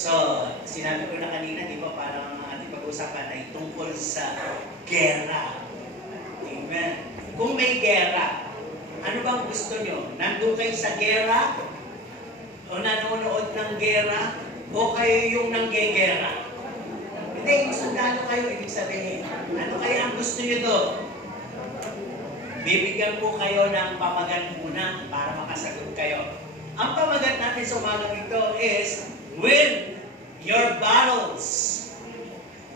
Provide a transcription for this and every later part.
So, sinabi ko na kanina, di ba, parang ang ating pag-usapan ay tungkol sa gera. Amen. Kung may gera, ano bang gusto nyo? Nandun kayo sa gera? O nanonood ng gera? O kayo yung nanggegera? Hindi, yung sundalo kayo, ibig sabihin. Ano kaya ang gusto nyo doon? Bibigyan po kayo ng pamagat muna para makasagot kayo. Ang pamagat natin sa umagang ito is, win your battles.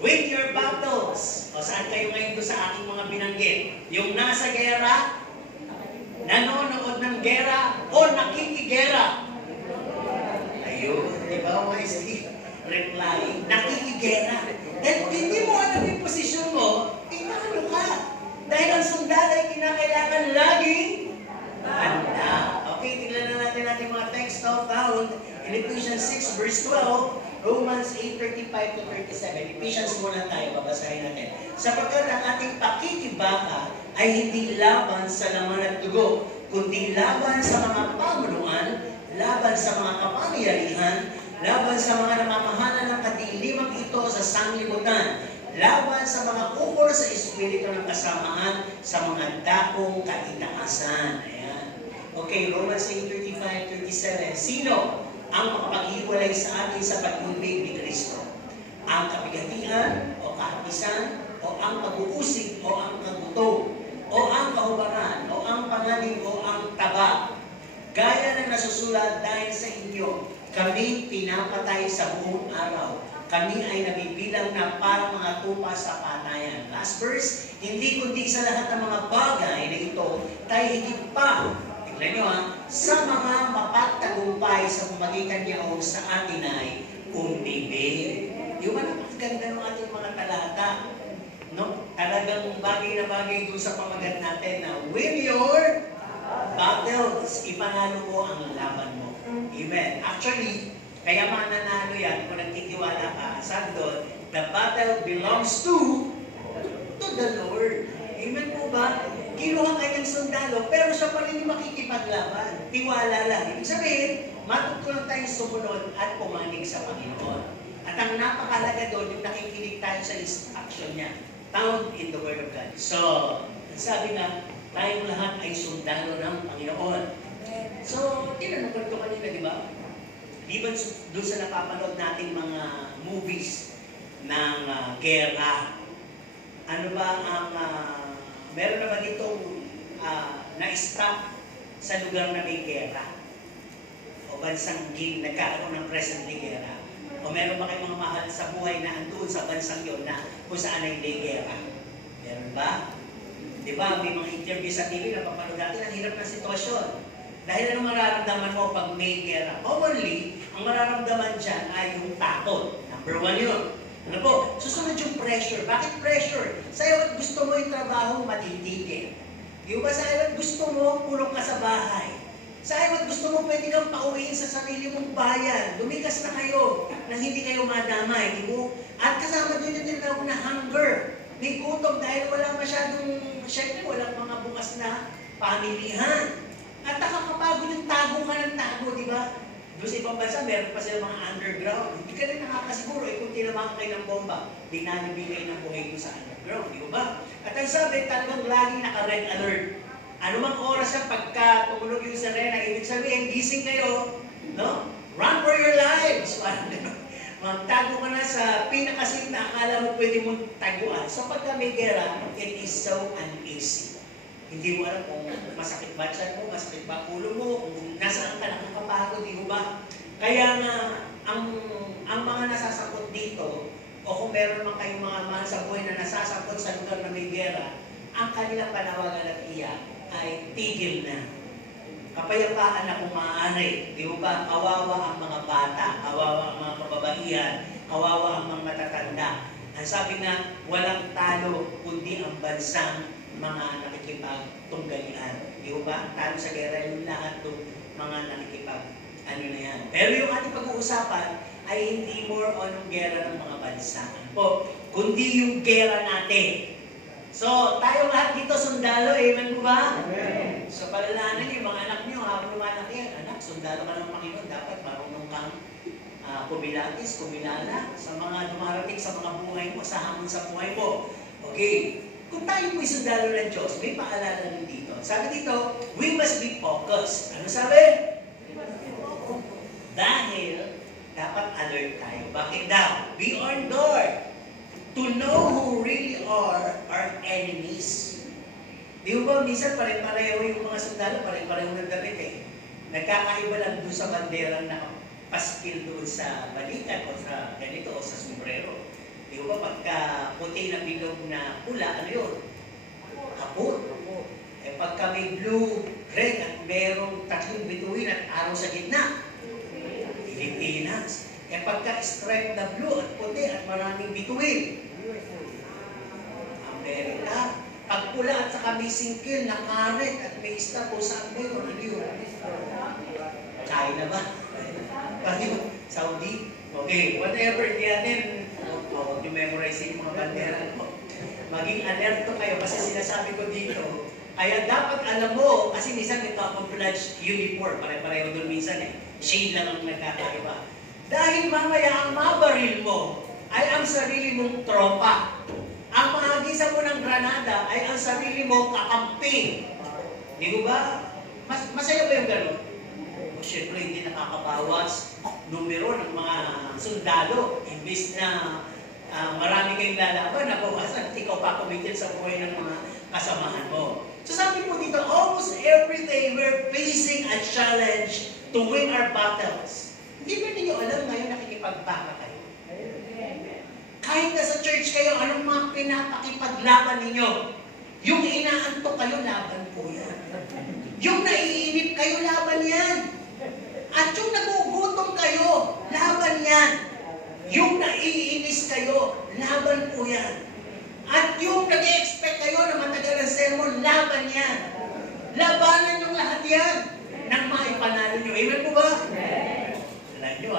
Win your battles. O saan kayo ngayon doon sa aking mga binanggit? Yung nasa gera, nanonood ng gera, o nakikigera. Ayun, di ba? Reply, nakikigera. Dahil kung hindi mo alam yung posisyon mo, talo ka. Dahil ang sundalo ay kinakailangan laging handa. Okay, tignan na natin mga text found in Ephesians 6 verse 12, Romans 8:35 to 37. Ephesians muna tayo, babasahin natin. Sapagkat ang ating pakikibaka ay hindi laban sa laman at dugo, kundi laban sa mga pamunuan, laban sa mga kapangyarihan, laban sa mga namamahala ng kadiliman ito sa sanglibutan, laban sa mga ukol sa espiritu ng kasamaan, sa mga dakong kaitaasan. Ayan. Okay, Romans 8:35-37. Sino ang makapaghiwalay sa atin sa pag-ibig ni Kristo? Ang kabigatian o kahapisan, o ang pag-uusig o ang kaguto, o ang kahubaran, o ang pangaling o ang taba. Gaya ng nasusulat, dahil sa inyo kami pinapatay sa buong araw. Kami ay nabibilang na parang mga tupa sa patayan. Last verse, hindi kundi sa lahat ng mga bagay na ito, tayo higit pa, tignan nyo sa mga mapagtagumpay sa pamagitan niya o sa atin ay umibig. Yung napakaganda ng ating mga talata. No? Talagang bagay na bagay doon sa pamagat natin na win your battles, ipanalo mo ang laban mo. Amen. Actually, kaya mananalo yan kung nagtitiwala ka. Sabi doon, the battle belongs to the Lord. Amen po ba? Kinuha kanyang sundalo, pero siya pa rin yung makikipaglaban. Tiwala lang. Ibig sabihin, matutunan tayong sumunod at pumanig sa Panginoon. At ang napakalaga doon, yung nakikinig tayo sa instruction niya. Found in the Word of God. So, sabi nga, tayong lahat ay sundalo ng Panginoon. So, tinanong ko kanina, di ba? Di ba doon sa napapanood natin mga movies ng gera? Ano ba ang, meron na ba ditong na-stop sa lugar na may gera? O bansang nagkaroon ng presently gera? O meron ba kayong mga mahal sa buhay na andoon sa bansang yun na kung saan ay may gera? Meron ba? Di ba, may mga interview sa TV na papanood natin, ang hirap ng sitwasyon. Dahil ano mararamdaman mo pag may gera? Commonly, ang mararamdaman dyan ay yung takot. Number 1 yun. Ano po? Susunod yung pressure. Bakit pressure? Sa iyo, gusto mo yung trabaho matitigil. Yung ba sa iyo, gusto mo, kulong ka sa bahay. Sa iyo, gusto mo, pwede kang pauwiin sa sarili mong bayan. Lumikas na kayo nang hindi kayo madamay. Di mo? At kasama doon yung tinatawag na hunger. May gutom dahil wala masyadong, syempre walang mga bukas na pamilihan. At nakakapagod yung tago ka ng tago, di ba? Doon sa ibang bansa, meron pa sila mga underground. Hindi ka rin nakakasiguro, kung tinamaan kayo ng bomba, di nanibigay ng buhay ko sa underground, di ba? At ang sabi, talagang laging naka-red alert. Ano mang oras na pagka tumunog yung sirena, ibig sabihin, gising kayo, no? Run for your lives! Parang gano'n. Magtago ka na sa pinakasit na akala mo pwede mong taguan. So pagka may gera, it is so uneasy. Hindi mo alam kung masakit ba tiyan mo, masakit ba ulo mo, kung nasaan ka nakakapagod, di ba? Kaya nga, ang mga nasasakot dito, o kung meron man kayong mga mahal sa buhay na nasasakot sa lugar na may gera, ang kanilang panawagan at iyak ay tigil na. Kapayapaan na kung maaari. Di ba? Kawawa ang mga bata, kawawa ang mga kababaihan, kawawa ang mga matatanda. Ang sabi nga, walang talo kundi ang bansang mga nakikipagtunggalian. Di ba? Talo sa gera yung lahat ng mga ano na yan. Pero yung ating pag-uusapan ay hindi more on yung gera ng mga bansa. Po, kundi yung gera natin. So, tayong lahat dito sundalo, amen po ba? Amen. So, palalahanan niyo, mga anak niyo, habang lumalaki yan, anak, sundalo ka ng Panginoon, dapat marunong kang kumilatis, kumilala, sa mga dumarating sa mga buhay mo, sa hamon sa buhay mo. Okay, kung tayo po'y sundalo ng Diyos, may paalala rin dito. Sabi dito, we must be focused. Ano sabi? Dahil dapat alert tayo. Bakit daw? Be on guard to know who really are our enemies. Di ba minsan pare-pareho yung mga sundalo, pare-pareho ng damit eh. Nagkakaiba lang doon sa banderang nakapaskil doon sa balikat o sa ganito o sa sombrero. Di ba pagka puti na bilog na pula, ano yun? Kapur. Eh pagka may blue, red at merong tatlong bituin at araw sa gitna, Pilipinas. Eh pagka stripe na blue at puti at maraming bituin, Amerika. Pag pula at saka may singkil na karet at may star kung saan mo yun, ano yun? China ba? Saudi? Okay, whatever yan, huwag nyo memorize yung mga bandera. Maging alerto kayo kasi sinasabi ko dito. Kaya dapat alam mo, kasi minsan may camouflage uniform, pare-pareho doon minsan eh. Shade lang ang nagkakaiba. Dahil mamaya ang mabaril mo ay ang sarili mong tropa. Ang mahagisa mo ng granada ay ang sarili mo kakampi. Di ko ba? Masaya ba yung gano'n? O syempre hindi nakakabawas numero ng mga sundalo. Imbis na marami kayong lalaban, nabawasan at ikaw pa committed sa buhay ng mga kasamahan mo. So sabi mo dito, almost every day we're facing a challenge to win our battles. Hindi ba ninyo alam ngayon nakikipagbaka kayo? Kahit nasa church kayo, anong mga pinapakipaglaban ninyo? Yung inaantok kayo, laban po yan. Yung naiinip kayo, laban yan. At yung nagugutom kayo, laban yan. Yung naiinis kayo, laban po yan. At yung nag-expect kayo na matagal ang sermon, laban yan. Labanan yung lahat yan nang maipanalo nyo. Amen po ba? Alam nyo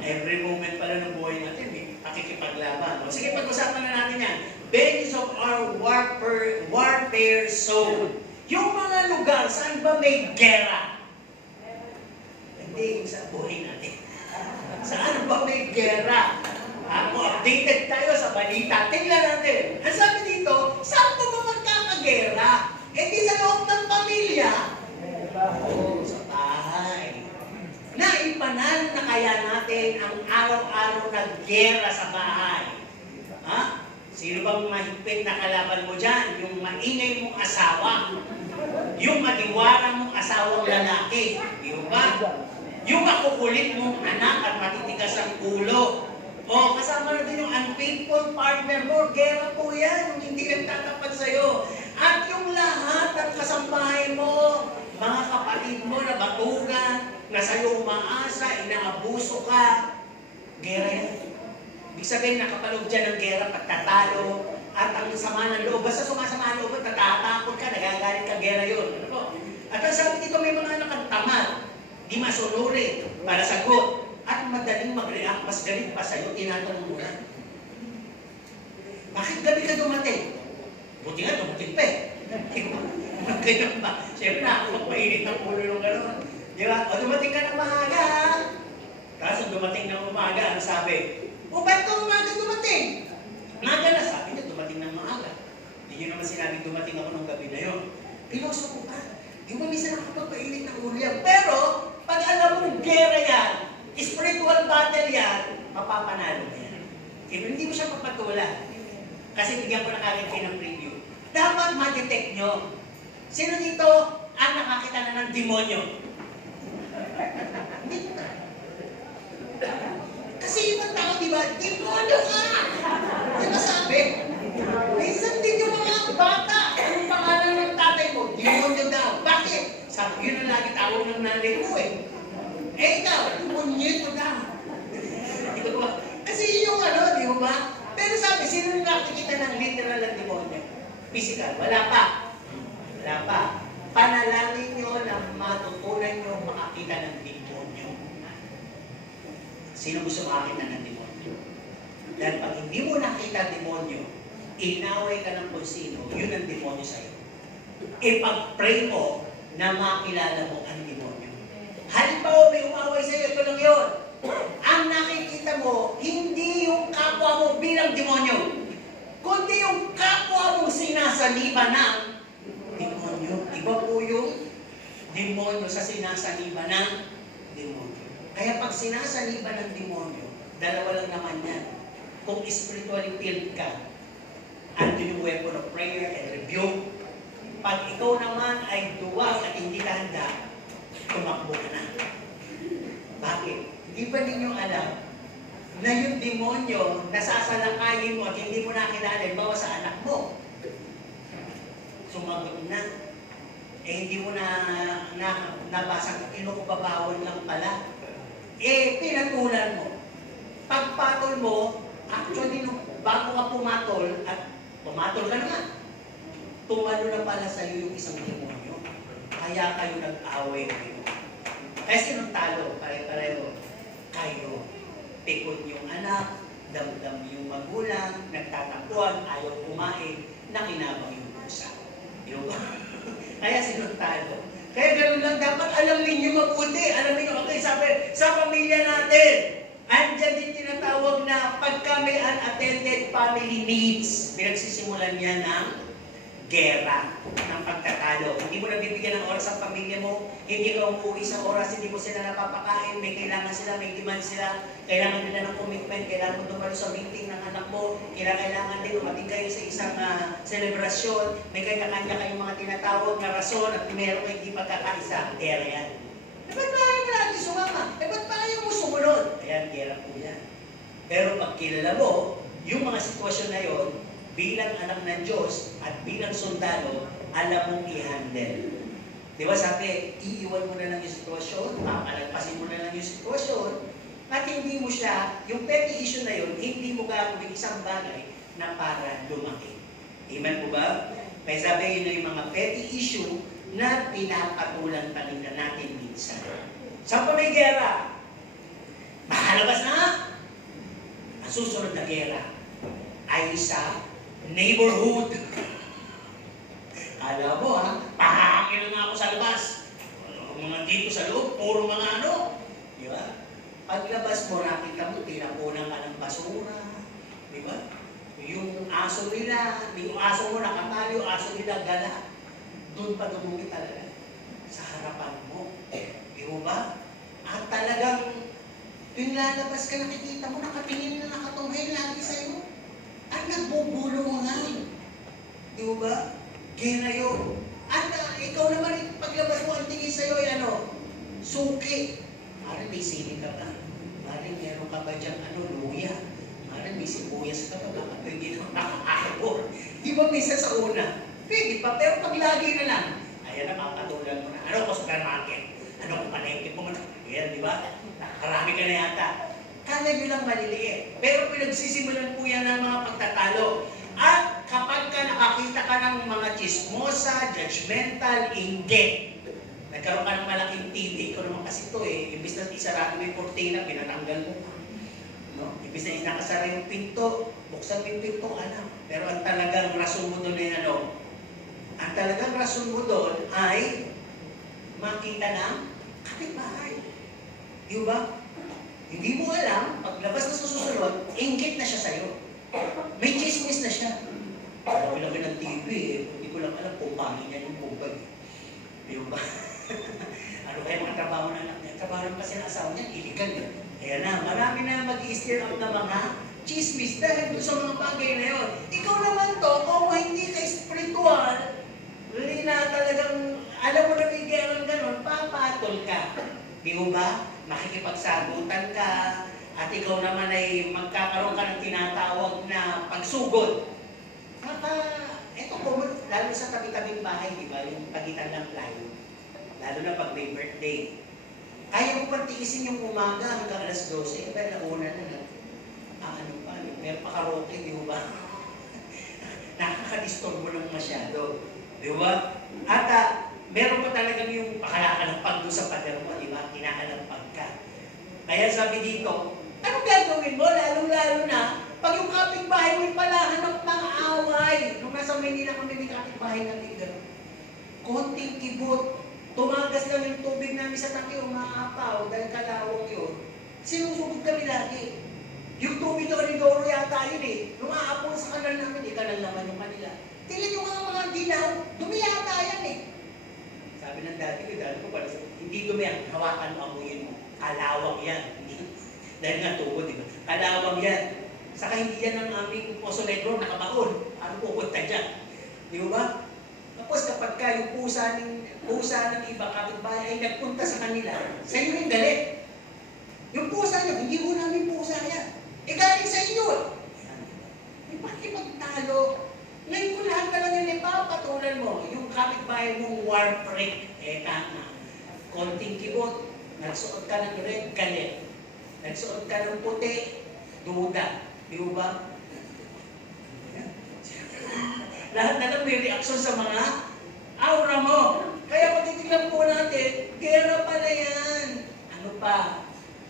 every moment pala ng buhay natin, pakikipaglaban. Sige, pag-usapan na natin yan. Basis of our warfare zone. Yung mga lugar, saan ba may gera? Hindi, yung sa buhay natin. Saan ba may gera? Updated tayo sa balita. Tingnan natin. Ang sabi dito, saan ba magkakagera? Eh di sa loob ng pamilya. Sa bahay. Naipanan na kaya natin ang araw-araw na gera sa bahay. Ha? Sino bang mahigpit na kalaban mo dyan? Yung maingay mong asawa. Yung madiwara mong asawang lalaki. Di ba? Yung makukulit mong anak at matitigas ang ulo. O kasama na din yung unfaithful partner mo. Gera po yan. Yung hindi nagtatapat sa'yo. At yung lahat ng kasambahay mo, mga kapatid mo na batugan, na sa'yo umaasa, inaabuso ka, gera yan. Ibig sabihin, nakapalog dyan ng gera, pagtatalo, at ang sama ng loob. Basta sumasama ang loob, natatakot ka, nagagalit ka, gera yun. Ano? At ang sabi dito, may mga anak ang tamad, di masunuri, para sagot, at madaling mag-react, mas galit pa sa'yo, tinatanong mo na. Bakit gabi ka dumating? Buti nga, dumating pa eh. Ganyan ba? Siyempre na, magpainit ng ulo ng gano'n. Di ba? O dumating ka ng maaga. Kaso dumating ng umaga, ano sabi? O ba't ka umaga dumating? Maaga na, sabi niya, dumating ng maaga. Hindi niyo naman sinabing dumating ako ng gabi na yun. Piloso ko pa. Di ba minsan nakapagpainit ng ulo yan? Pero, pag alam mong gera yan, spiritual battle yan, mapapanalo mo yan. Hindi mo siya mapatulan. Kasi bigyan ko na kagad kayo ng preview. Dapat ma-detect nyo. Sino dito ang nakakita na ng demonyo? Kasi ibang tao, di ba? Demonyo ka! Di ba sabi? Minsan din yung mga bata. Anong pangalan ng tatay mo? Demonyo daw. Bakit? Sabi, yun ang lagi tawag ng nanay mo eh. Eh ikaw, demonyo daw. Kasi yung ano, di ba? Pero sabi, sino yung nakikita ng literal ng demonyo? Physical. Wala pa. Wala pa. Panalangin nyo na matutunan nyo makakita ng demonyo. Sino gusto makakita ng demonyo? Dahil pag hindi mo nakita demonyo, inaway ka ng kung sino, yun ang demonyo sa'yo. Ipag-pray mo na makilala mo ang demonyo. Halimbawa may umaway sa'yo, ito lang yun. ang nakikita mo, hindi yung kapwa mo bilang demonyo, kundi yung kapwa mo sinasaniba ng demonyo. Iba po yung demonyo sa sinasaniba ng demonyo. Kaya pag sinasaniba ng demonyo, dalawa lang naman yan. Kung spiritually filled ka, andun yung weapon of prayer and rebuke. Pag ikaw naman ay duwag at hindi ka handa, tumakbo ka na. Bakit? Hindi ba ninyo alam na yung demonyo nasasalakayin mo at hindi mo nakilala, bawa sa anak mo? Sumagot na. Hindi mo nabasa kung kinukubabawan lang pala. Pinatulan mo. Pagpatol mo, actually, bago ka pumatol, at pumatol ka na, tumalo na pala sa'yo yung isang demonyo. Kaya kayo nag-away kayo. Kaya sinong talo? Pare-pareho. Kayo. Pikot yung anak, damdam yung magulang, nagtatampuan, ayaw kumain, nakinabang yung pusa. Yung kaya sinong talo? Kaya ganun lang, dapat alam ninyo mabuti. Alam ninyo, okay, sabi, sa pamilya natin, andyan din tinatawag na pagka may unattended family needs, pinagsisimulan niya ng gera, ng pagtatalo. Hindi mo nabibigyan ng oras ang pamilya mo, hindi ka umuwi sa oras, hindi mo sila napapakain, may kailangan sila, may demand sila, kailangan nila ng commitment, kailangan mo dumalo sa meeting ng anak mo, kailangan din umating kayo sa isang selebrasyon, may kanya-kanya kayong mga tinatawag na rason at meron kayo hindi pagkakaisa, gera yan. Ba't ba ayaw mo natin sumama? Ba't ba ayaw mo sumunod? Ayan, gera po yan. Pero pag kilala mo, yung mga sitwasyon na yon, bilang anak ng Diyos at bilang sundalo, alam mong i-handle. Di ba sabi, iiwan mo na lang yung sitwasyon, papalagpasin mo na lang yung sitwasyon, at hindi mo siya, yung petty issue na yun, hindi mo gagawin isang bagay na para lumaki. Amen po ba? Kaya sabi, yun na yung mga petty issue na pinapatulan pa rin na natin minsan. Saan pa may gera? Mahalabas na! Ang susunod na gera ay sa neighborhood. Alam mo pahakin na ako sa labas. Mga dito sa loob, puro mga ano. Di ba? Paglabas mo, nakita mo, tinapunan ka ng basura. Di ba? Yung aso nila, yung aso mo nakatali, yung aso nila gala. Doon pa dumumi talaga. Sa harapan mo. Di ba? At talagang, tuwing lalabas ka, nakikita mo, nakatingin na nakatunghay lagi sa'yo. At nagbubulungan. Di ba? Gera yun. At ikaw naman, paglabas mo, ang tingin sa'yo ay ano? Suki. Maring may sili ka ba? Maring meron ka ba dyan, luya? Maring may sibuyas ka ba? Baka pwede na nakakakabor. Di ba minsan sa una? Pwede pa, pero pag lagi na lang, ayan, nakakatulan mo na. Ano ko supermarket? Ano ko palengke mo? Ayan, di ba? Nakarami ka na yata. Kala nyo lang maliliit. Pero pinagsisimulan po yan ng mga pagtatalo. At kapag ka nakakita ka ng mga chismosa, judgmental, inggit, nagkaroon ka ng malaking TV, ikaw naman kasi ito imbis na isarado mo yung kortina, pinatanggal mo. No? Imbis na nakasara yung pinto, buksan mo yung pinto, alam. Pero ang talagang rason mo doon ay ang talagang rason mo doon ay makita ng kapitbahay. Di ba? Hindi mo alam, paglabas na sa susunod, inggit na siya sa'yo. May chismis na siya. Laki-laki ng TV hindi ko lang alam kung paano niya yung bumbay. Di ba? Ano kaya mga trabaho na anak niya? Trabaho rin kasi ng asawa niya, illegal yun. Kaya na, marami na mag-i-stir up na mga chismis dahil sa mga bagay na yun. Ikaw naman to, kung hindi ka spiritual, hindi na talagang, alam mo na bigyan ng gano'n, papatol ka. Di ba? Makikipagsagutan ka, at ikaw naman ay magkakaroon ka ng tinatawag na pagsugod. Ito po, lalo sa tabi-tabing bahay, di ba? Yung pagitan ng plywood. Lalo na pag may birthday. Kaya mo partiisin yung umaga hanggang alas 12, dahil nauna na meron pa karaoke, di ba? Nakakadisturbo lang masyado. Di ba? At meron pa talagang yung pakalakalampag doon sa pader mo, di ba? Kinakalampag ka. Kaya sabi dito, anong gagawin mo? Lalong-lalo na, pag yung kapitbahay mo pala hanap ng away. Nung nasa Maynila kami, may kapitbahay natin gano'n. Konting kibot, tumagas lang yung tubig namin sa taki, umaapaw, dahil kalawang yun. Sinusugod kami lagi. Yung Tumidori-Doro yata yun eh. Nung aapon sa kanal namin, kanal naman yung kanila. Tingnan nyo nga mga dilaw, dumi yata yan eh. Sabi ng dati ko pala, hindi dumi yan, hawakan mo, amuyin mo. Kalawang yan. Dahil nga tukod, di ba? Kalawang yan. Saka hindi yan ang aming Poso Negro, nakabaon. Ano pupunta dyan? Di ba? Tapos kapag ka yung pusa ng iba kapitbahay ay nagpunta sa kanila, sa iyo yung galit. Yung pusa niyo, hindi mo namin pusa yan. Eh galing sa inyo. May pakipagtalo. Ngayon ko lahat talaga ipapatulan mo. Yung kapitbahay mong war freak, tama. Konting kibot, nagsuot ka ng red, galit. Nagsuot ka ng puti, duda. Di ba? Lahat na lang may reaksyon sa mga aura mo. Kaya kung titignan po natin, gera pala yan. Ano pa?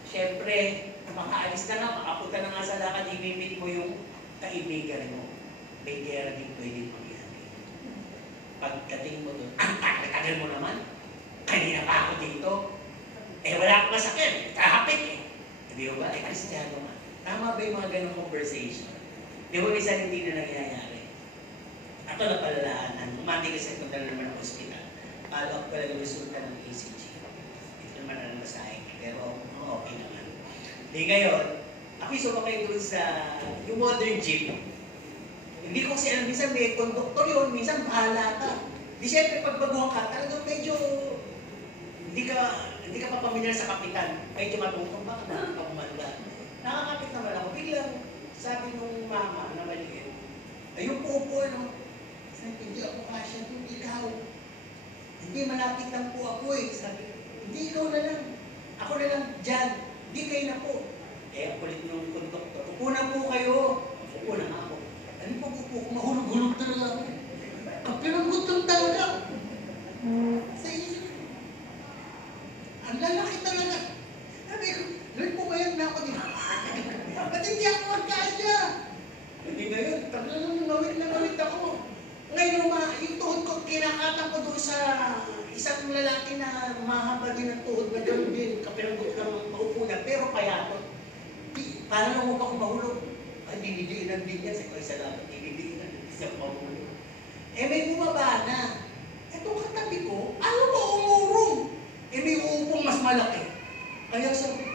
Siyempre, makaalis na nga, makapunta na nga sa lakad, imimit mo yung kaibigan mo. May gera din pwede mangyari. Pagdating mo doon, ang tagal mo naman. Kanina pa ako dito. Eh wala akong masakit, kahapit eh. Di ba? Eh Kristiyano nga. Tama ba yung mga ganong conversation? Di ba minsan hindi na nangyayari? Ako na palalaan. Umati kasi kung dala naman ang hospital. Palo ako pala yung resulta ng ECG. Ito naman ang masahin. Pero okay naman. Di ngayon, ako sumakay doon sa yung modern jeep. Hindi ko kasi alam, minsan may konduktor yun, minsan bahala ka. Di syempre pagbaguhan ka, talagang medyo hindi ka pa pamilyar sa kapitan. Medyo matutong ba ka na pagmanda. Nakakapit naman ako. Biglang sabi nung mama na maliit, ayun po po, ano, sabi, hindi ako kasya doon, ikaw. Hindi, malapit lang po ako eh. Sabi, hindi, ikaw na lang. Ako na lang dyan. Hindi kayo na po. Eh, ang kulit nung konduktor. Upo na po kayo. Upo na nga ako. Ano po, upo ko, mahulog-hulog talaga ako. Kapiranggot lang talaga. Sa isip. Ang lalaki talaga. Sabi ko, Lord, pumayag na ako dito. Ba't hindi ako magkasya? Hindi ngayon, talagang ngawit ako. Ngayon, yung tuhod ko, kinakatang ko doon sa isang lalaki na mahaba din ang tuhod na gano'n din, kapiranggot ng maupo na, pero payatot. Paano lang mo ba kung mahulog? Ay, dinidiinan din yan. Sa salamat, dinidiinan. Isang mahulog. Eh, may bumaba na. Itong katabi ko, ano ba umurong? Eh, may uupong mas malaki. Kaya sabi,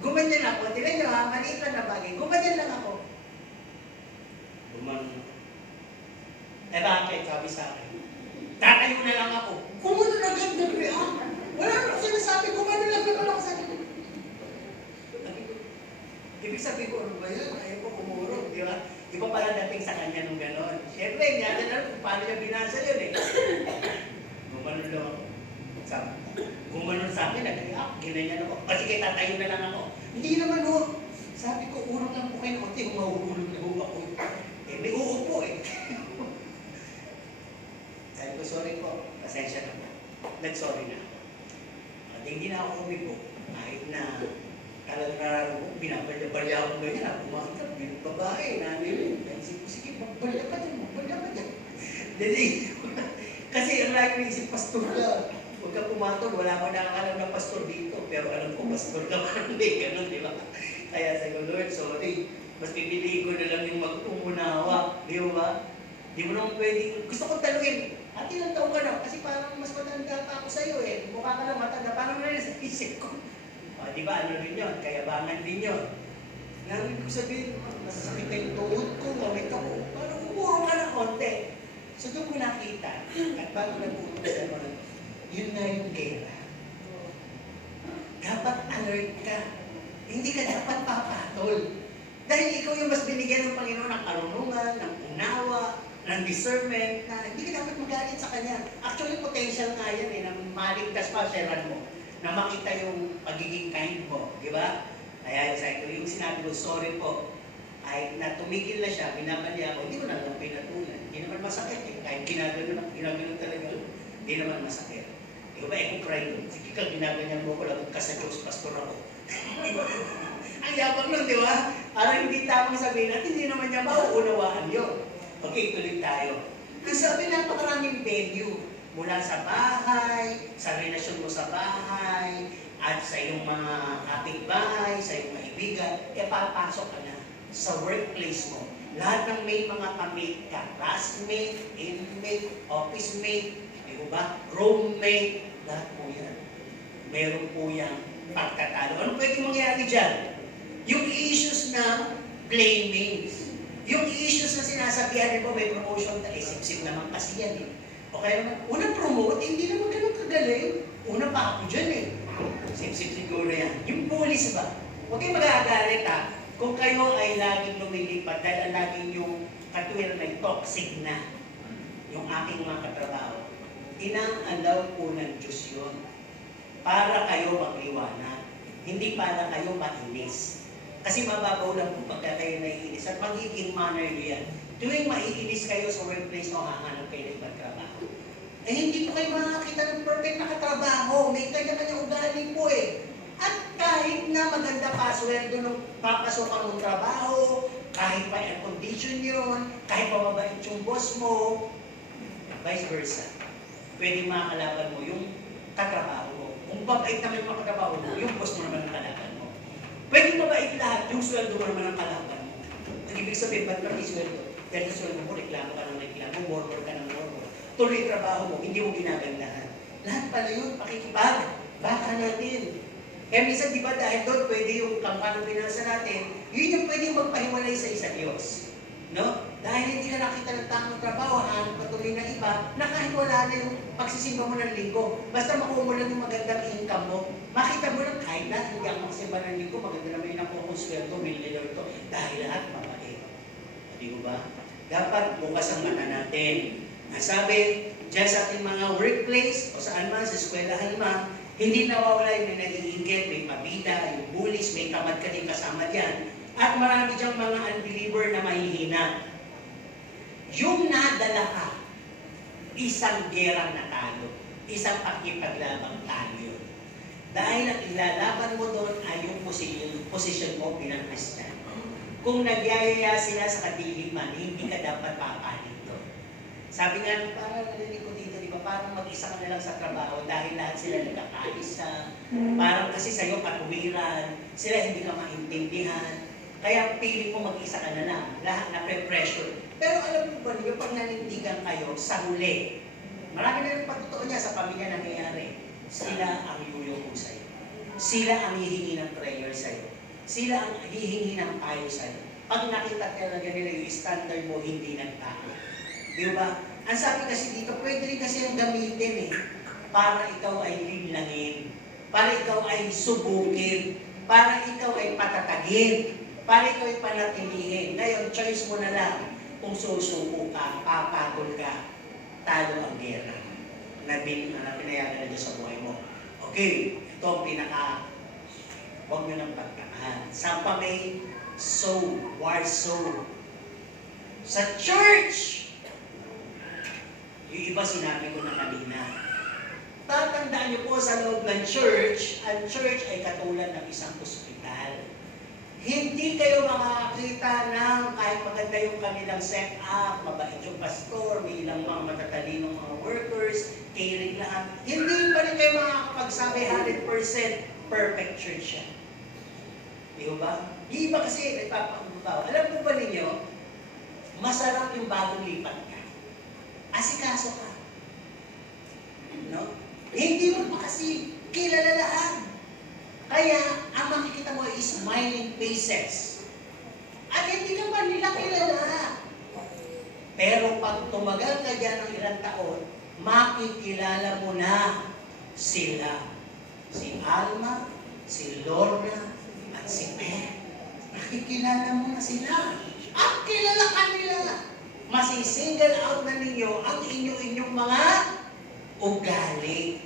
gumanyan ako. Tignan nyo ha, maliit lang na bagay. Gumanyan lang ako. Gumanyan. Eh bakit? Sabi sa akin. Tatayo na lang ako. Kumano na ganda react? Wala na sinasabi. Kumano lang naman ako sa akin. Ibig sabihin ko, ano ba yan? Ayaw ko umurong, di ba? Iba pala dating sa kanya nung gano'n. Siyempre, hindi natin alam kung paano niya binasa yun eh. Gumanon lang ako. Gumanon sa akin, nag-react, ginanyan ako. Kasi kaya tatayo na lang ako. Hindi naman ho. Sabi ko, urong lang po kayo konti, mahuhulog na ho ako. Eh, may uupo eh. Sabi ko, sorry po, pasensya na po. Nag-sorry na ako. At hindi na ako umipo. Kahit na talagang nararamdaman ko, binabalya ako ganyan, ako umakita, babae, namin. Naisip ko, sige, magbalya ka dyan. Kasi ang lagi naisip, pastor lang. Huwag ka pumatol, wala ko nakakalam na pastor dito. Pero alam ko, pastor naman. Hindi, ganun, di ba? Kaya sabi ko, Lord, sorry. Mas pipiliin ko na lang yung mag-umunawa. Di ba? Di mo naman pwede. Gusto ko tanungin, ati lang taong ka na? Kasi parang mas matanda pa ako sa'yo eh. Mukha ka lang matanda. Parang na sa isip ko. Di ba, ano rin yun? Kayabangan din yun. Narinig ko sabihin, masasakit na yung tuhod ko, mamit ako. Parang umuro ka na konti. So doon ko nakita, at bago nagputo sa mga, yun na yung gera. Dapat alert ka. Hindi ka dapat papatol. Dahil ikaw yung mas binigyan ng Panginoon ng karunungan, ng unawa, ng discernment, na hindi ka dapat magalit sa Kanya. Actually, potential nga yan eh, na maligtas pa siya mo. Na makita yung pagiging kind mo, di ba? Kaya yung sinabi ko, sorry po, kahit na tumigil na siya, binabalya ako, hindi ko na lang pinatulan. Hindi naman masakit eh. Kahit ginagano talaga, hindi naman masakit. Di ba, cry doon. Sige ka, ginaganyan mo ko, lagot ka sa Diyos, pastor ako. Ang yabang nun, di ba? Parang hindi tamang sabihin at hindi naman niya mauunawaan yun. Okay, tuloy tayo. Ang sabi, napakaraming venue. Mula sa bahay, sa relasyon mo sa bahay, at sa iyong mga kapitbahay, sa iyong kaibigan, papasok ka na sa workplace mo. Lahat ng may mga kamate ka, classmate, inmate, office mate, di ba? Roommate, lahat po yan. Meron po yan pagtatalo. Ano pwede mangyari dyan? Yung issues na blaming, yung issues na sinasabihan, di ba, may promotion na sip-sip naman kasi yan eh. O kaya naman, unang promote, hindi naman ganun kagaling. Una pa ako dyan eh. Sip-sip siguro yan. Yung police ba? Huwag kayong mag-aagalit ha. Kung kayo ay laging lumilipat dahil ang laging yung katwiran ay toxic na yung aking mga katrabaho, inang-alaw po ng Diyos yun para kayo magliwanag. Hindi para kayo mainis. Kasi mababaw lang po pagka kayo naiinis at magiging manner nyo yan. Tuwing maiinis kayo sa workplace, mahahanap kayo ng ibang trabaho. Eh hindi po kayo makakita ng perfect na katrabaho. May kanya-kanya ugali po eh. At kahit na maganda pa sweldo nung papasokan mong trabaho, kahit pa air condition yun, kahit pa mabait yung boss mo, vice versa. Pwede makakalaban mo yung katrabaho mo. Kung mabait naman yung mga katrabaho mo, yung boss mo naman ang kalaban mo. Pwede mabait lahat, yung sweldo mo naman ang kalaban mo. Ang ibig sabihin, ba't pati sweldo? Dahil sa sweldo mo, reklamo ka ng reklamo, murmur ka ng murmur. Tuloy yung trabaho mo, hindi mo ginagandahan. Lahat pala yun, pakikipag. Baka natin. Kaya minsan, di ba, dahil doon pwede yung kampano pinasa natin, yun yung pwede magpahiwalay sa isa Diyos. No? Dahil hindi ka nakita ng tamang trabaho, hanap patuloy na iba, na kahit wala na yung pagsisimba mo ng linggo. Basta makuha mo lang yung magandang income mo, makita mo lang kahit na hindi ako magsimba ng linggo, maganda naman yung nakuha kong sweldo, $1,000,000 to. Dahil lahat mabait. Di ba? Dapat bukas ang mata natin. Sabi, dyan sa ating mga workplace, o saan man, sa eskwelahan man, hindi nawawala yung nag-iingit, may pabida, yung bullies, may tamad ka din kasama diyan. At marami diyang mga unbeliever na mahihina. Yung nadala ka, isang gerang natalo, isang pakipaglabang talo yun. Dahil ang ilalaban mo doon ay yung posisyon mo bilang Kristiyan. Kung nagyayaya sila sa kadiliman, hindi ka dapat papalit doon. Sabi nga, parang narinig ko dito, di ba, parang mag-isa ka na lang sa trabaho dahil lahat sila nagkakaisa. Parang kasi sa'yo katuwiran, sila hindi ka maintindihan. Kaya piling mo mag-isa ka na lang, lahat na pressure. Pero alam mo ba niyo, pag nanindigan kayo sa huli, marami na rin pagtotoo niya sa pamilya nangyayari, sila ang yuyuko sa'yo. Sila ang hihingi ng prayer sa'yo. Sila ang hihingi ng payo sa'yo. Pag nakita talaga nila yung standard mo, hindi nagtayo. Di ba? Ang sabi kasi dito, pwede rin kasi ang gamitin eh, para ikaw ay linlangin, para ikaw ay subukin, para ikaw ay patatagin, para ikaw ay panatilihin. Ngayon, choice mo na lang kung susuko ka, papatol ka, talo ang gera na pinayagan na Diyos sa buhay mo. Okay, ito ang huwag nyo ng pagtakan. Saan pa may soul, war soul? Sa church! Yung iba sinabi ko na kanina. Tatandaan niyo po sa loob ng church, ang church ay katulad ng isang ospital. Hindi kayo makakita ng kahit maganda yung kanilang set-up, mabait yung pastor, may ilang mga matatalinong mga workers, caring lahat. Hindi pa rin kayo makakapagsabi 100% perfect church yan. Di ba? Di ba kasi nagpapakubaw? Alam po ba ninyo, masarap yung bagong lipat ka. Asikaso ka. No? Hindi mo pa kasi kilala lahat. Kaya, ang makikita mo is smiling faces. At hindi ka pa nila kilala. Pero pag tumagal ka dyan ng ilang taon, makikilala mo na sila. Si Alma, si Lorna, at si Pep. Nakikilala mo na sila. At kilala ka nila. Masisingle out na ninyo ang inyong mga ugali.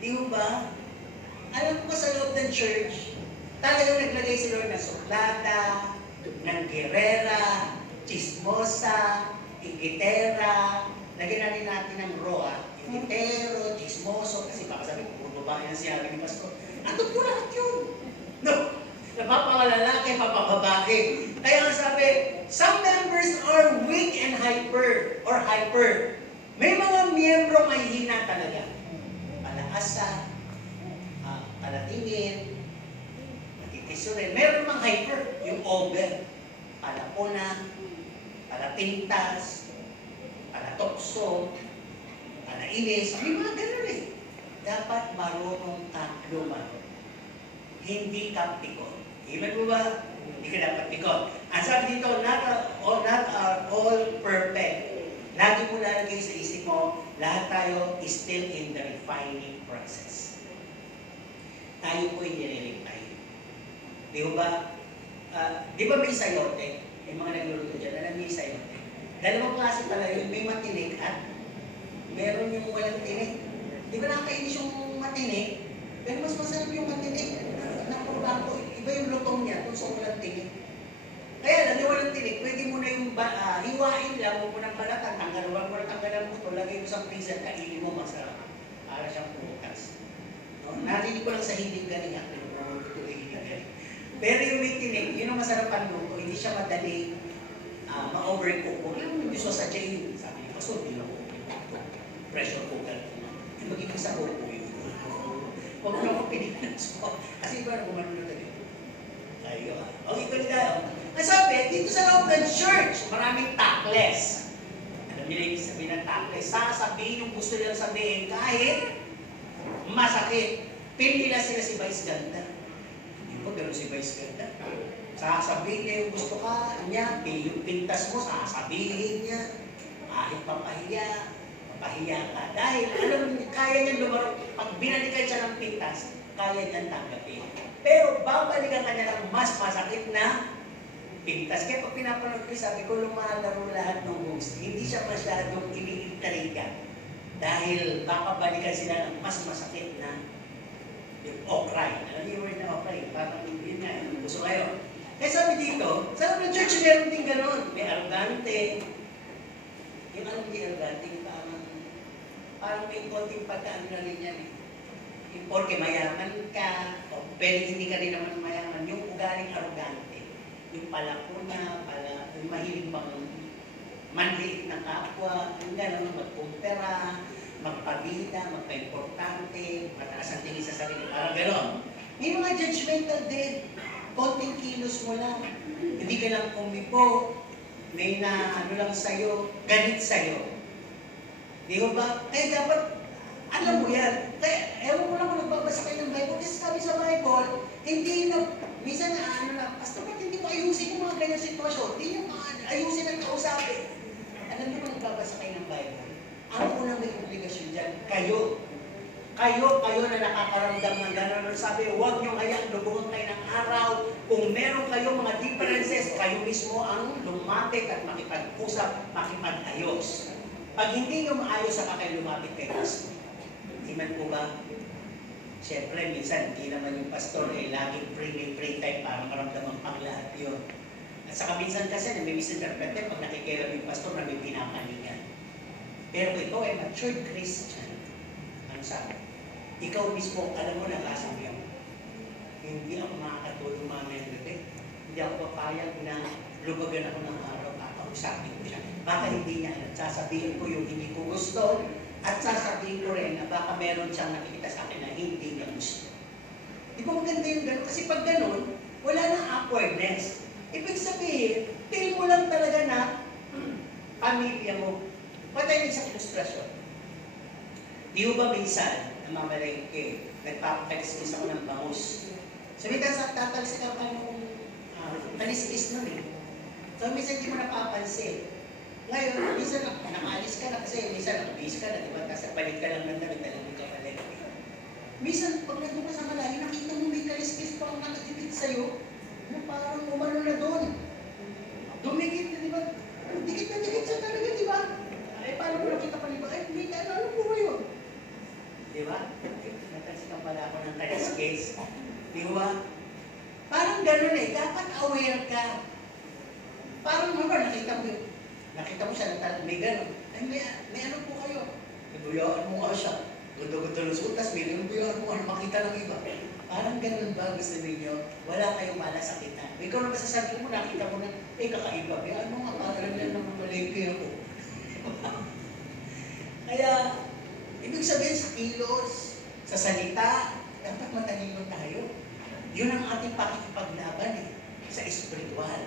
Di ba? Alam ko sa loob ng church, talagang naglagay si Lord ng suplada, ng gerera, chismosa, igitera, lagyan natin ng roa, igitero, chismoso, kasi baka sabi ko, puro babae na siya ni Pastor. Ano po lahat yun? No, napapangalalaki, papababae. Kaya ang sabi, some members are weak and hyper. May mga miyembro may hina talaga. Palaasa, palatingin, matitiso rin. Meron namang hyper, yung over. Palapuna, palapintas, palatokso, palainis. May mga ganun eh. Dapat marunong ka lumaron. Hindi ka pikon. Iman mo ba? Hindi ka dapat pikon. Ang sabi dito, not all perfect. Lagi mo lalagay sa isip mo, lahat tayo is still in the refining process. Tayo po yung nire-refine. Di ba? Di ba may sayote? May mga nagluluto dyan, alam may sayote. Dalawang klase pala yun, may matinik at meron yung walang tinik. Di ba nakakainis yung matinik? Pero mas masarap yung matinik. Nakulang ko, iba yung lutong niya kung sa walang tinik. Kaya lang, yung walang tinik, pwede mo na yung hiwain lang, huwag mo ng balatan, tanggalan mo ng buto, lagay mo sa freezer, kainin mo, masarap. Para siyang putas. No? Narinig ko lang sa hiling galing ako, ito ay hiling galing. Pero yung may tinik, yun ang masarap ang luto, hindi siya madali ma-overcook. Huwag lang yung gusto sa yun. Sabi niya, kaso hindi lang pressure cooker. Yung magiging sa buko yun. Huwag mo lang piniglas mo. Kasi iba na gumano na tayo. Ayun. Okay, ito tayo. Ang sabi, dito sa loob ng church, maraming tactless. Alam niyo yung sabihin ng tactless. Sasabihin yung gusto nilang sabihin kahit masakit. Pili na sila si Vice Ganda. Hindi po gano'n si Vice Ganda. Sasabihin niya yung gusto ka niya, yung pintas mo, sasabihin niya. Kahit papahiya ka. Dahil alam niya, kaya niya lumarong. Pag binalikan siya ng pintas, kaya niya tanggapin. Pero babalikan ka niya ng mas masakit na pintas. Kaya pag pinapanood ko, sabi ko, lumalaro lahat ng host. Hindi siya masyadong iniintarigan. Dahil baka balikan sila ng mas masakit na yung okray. Alam niyo yung word na okray? Parang yun nga, gusto kayo. Kaya sabi dito, sa loob ng church, meron din gano'n. May arrogante. Yung alam hindi arrogante, parang may konting pagkaan na rin yan. Yung porke mayaman ka, o pero hindi ka rin naman mayaman, yung ugaling arrogante. Yung palakuna, yung mahilig bang manliit na kapwa, yung gano'n, magpumpera, magpabida, magpa-importante, mataas ang tingin sa sarili, parang gano'n. May mga judgmental din. Konting kilos mo lang. Hindi ka lang kumipo. May na ano lang sa'yo, ganit sa'yo. Di ba? Kaya dapat, alam mo yan. Kaya, ewan mo lang kung nagbabasa kayo ng Bible. Kasi sabi sa Bible, hindi na, minsan na ano na, basta ba't hindi mo ayusin yung mga ganyang sitwasyon? Hindi nyo ayusin ang kausapin. Alam niyo kung nagbabasa kayo ng Bible, ang unang may obligasyon dyan, kayo na nakakaramdam ng gano'n. Sabi, huwag niyong hayaan lubungan kayo ng araw. Kung meron kayong mga differences, kayo mismo ang lumapit at makipag-usap, makipag-ayos. Pag hindi nyo maayos, saka kayo lumapit kay Kristo. Hindi man po ba? Siyempre, minsan, hindi naman yung pastor laging pray time para maramdaman pang lahat yun. At saka minsan kasi, may misinterprete pag nakikialam yung pastor na may pinakalingan. Pero ito ay matured Christian. Ano sabi? Ikaw mismo, alam mo na lasang yun. Hindi ako makakatulong mamaya ng gabi. Hindi ako papayag na lubagan ako ng araw, kakausapin ko siya. Baka hindi niya alam. Sasabihin ko yung hindi ko gusto at sasabihin ko rin na baka meron siyang nakikita sa akin na hindi niya gusto. Di ba maganda yung gano'n? Kasi pag gano'n, wala nang awkwardness. Ibig sabihin, feel mo lang talaga na pamilya mo. Patay sa ilustrasyon. Di ba minsan, namamalengke, nagpapaliskis ako ng bangus. Sabihin sa tataliskis ka pa nung taliskis nun eh. So minsan di mo napapansin. Ngayon, minsan nakaalis ka na kasi minsan nakabis ka na, di ba? Kasi balik ka lang ng damit, talagang ka balik. Minsan, pag nandun ka sa malayo, nakita mo may kaliskis pa ang nakatipid sa'yo, na parang umano na doon. Dumikit na, di ba? Dikit na dikit siya talaga, di ba? Ay, paano mo nakita pa, di ba? Ay, may ano po ngayon? Di ba? Natansikan pala ako ng kaliskis. Di ba? Parang gano'n eh, dapat aware ka. Parang nakita mo siya, may gano'n. Ay, may ano po kayo? Ibuyaan mo nga siya. Gundo-gundo lusutas, may ibuyaan mo nga makita ng iba. Parang gano'n ba gusto ninyo? Wala kayong malasakitan. Ikaw na masasabi mo, nakita mo na, kakaiba. May ano nga, parang lang naman malengke ako. Kaya, ibig sabihin sa kilos, sa salita, Dapat matalino tayo. Yun ang ating pakikipaglaban sa espiritual.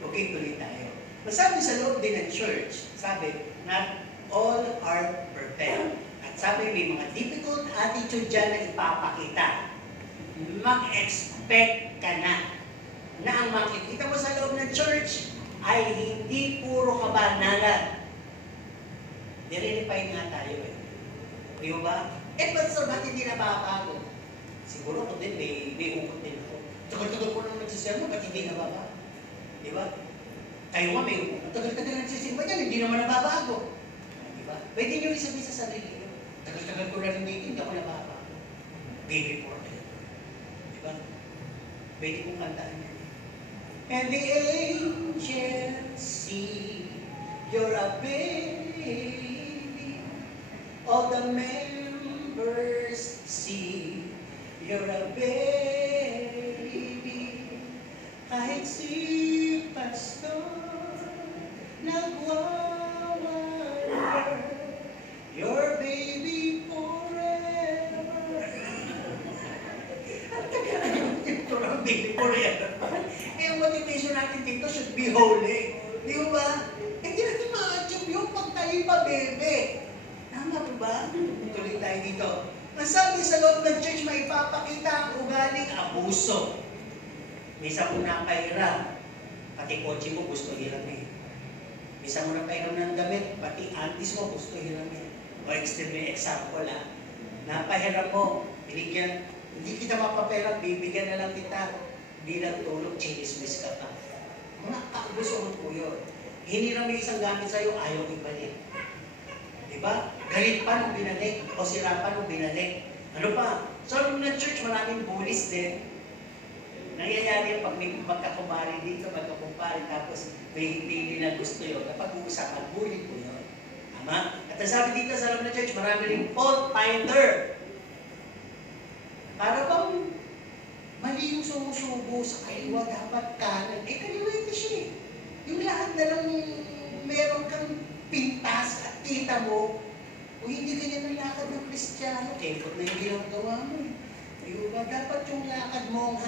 Okay, tuloy tayo. Masabi sa loob din ng church, sabi, not all are perfect. At sabi, may mga difficult attitude dyan na ipapakita. Mag-expect ka na ang makikita mo sa loob ng church ay hindi puro kabanalan. Nire-refine nga tayo Di ba? Pastor, ba't hindi nababago? Siguro ko din, may ukot din ako. Tagal-tagal ko nang nagsisimba, ba't hindi nababago? Di ba? Kayo nga may ukot. Tagal-tagal nagsisimba yan, hindi naman nababago. Di ba? Pwede nyo isabi sa sarili nyo. Tagal-tagal ko na hindi ako nababago. Baby for me. Di ba? Pwede kong kantaan yan. And the angels see you're a baby. All the members see you're a baby. Kahit si pastor nagwawala, your baby forever. Ang tagal yung tinturang baby forever. Ang motivation natin dito should be holy. Di ba? Hindi natin ma-achieve yung pag tayo pa bebe. Tama po ba? Tuloy tayo dito. Masabi sa loob ng church, may ipapakita ang ugaling abuso. Misa mo na pahiram, pati kotse mo gusto hiramin. Misa mo na pahiram ng damit, pati aunties mo gusto hiramin. O extreme example napahiram mo, binigyan, hindi kita mapaperang, bibigyan na lang kita bilang tulog, chinismis ka pa. Mga kaabuso po yun. Hiniram mo isang gamit sa'yo, ayaw ibalik. Diba? Galit pa nung binalik, o sira pa nung binalik. Ano pa? So, nung church, maraming bullies din. Nangyayari pag may magkakumari dito, magkakumpari, tapos may hindi na gusto yun. Kapag uusapan, bully po yun. Tama? At sabi dito sa loob ng church, marami rin fault finder. Para bang mali yung sumusubo sa kaliwa, dapat kanan. Kaliwa ito siya Yung lahat na lang meron kang pintas at kita mo, o hindi ganyan ang lakad ng Kristiyano, kepot na yung ginagawa mo. Diba? Dapat yung lakad mo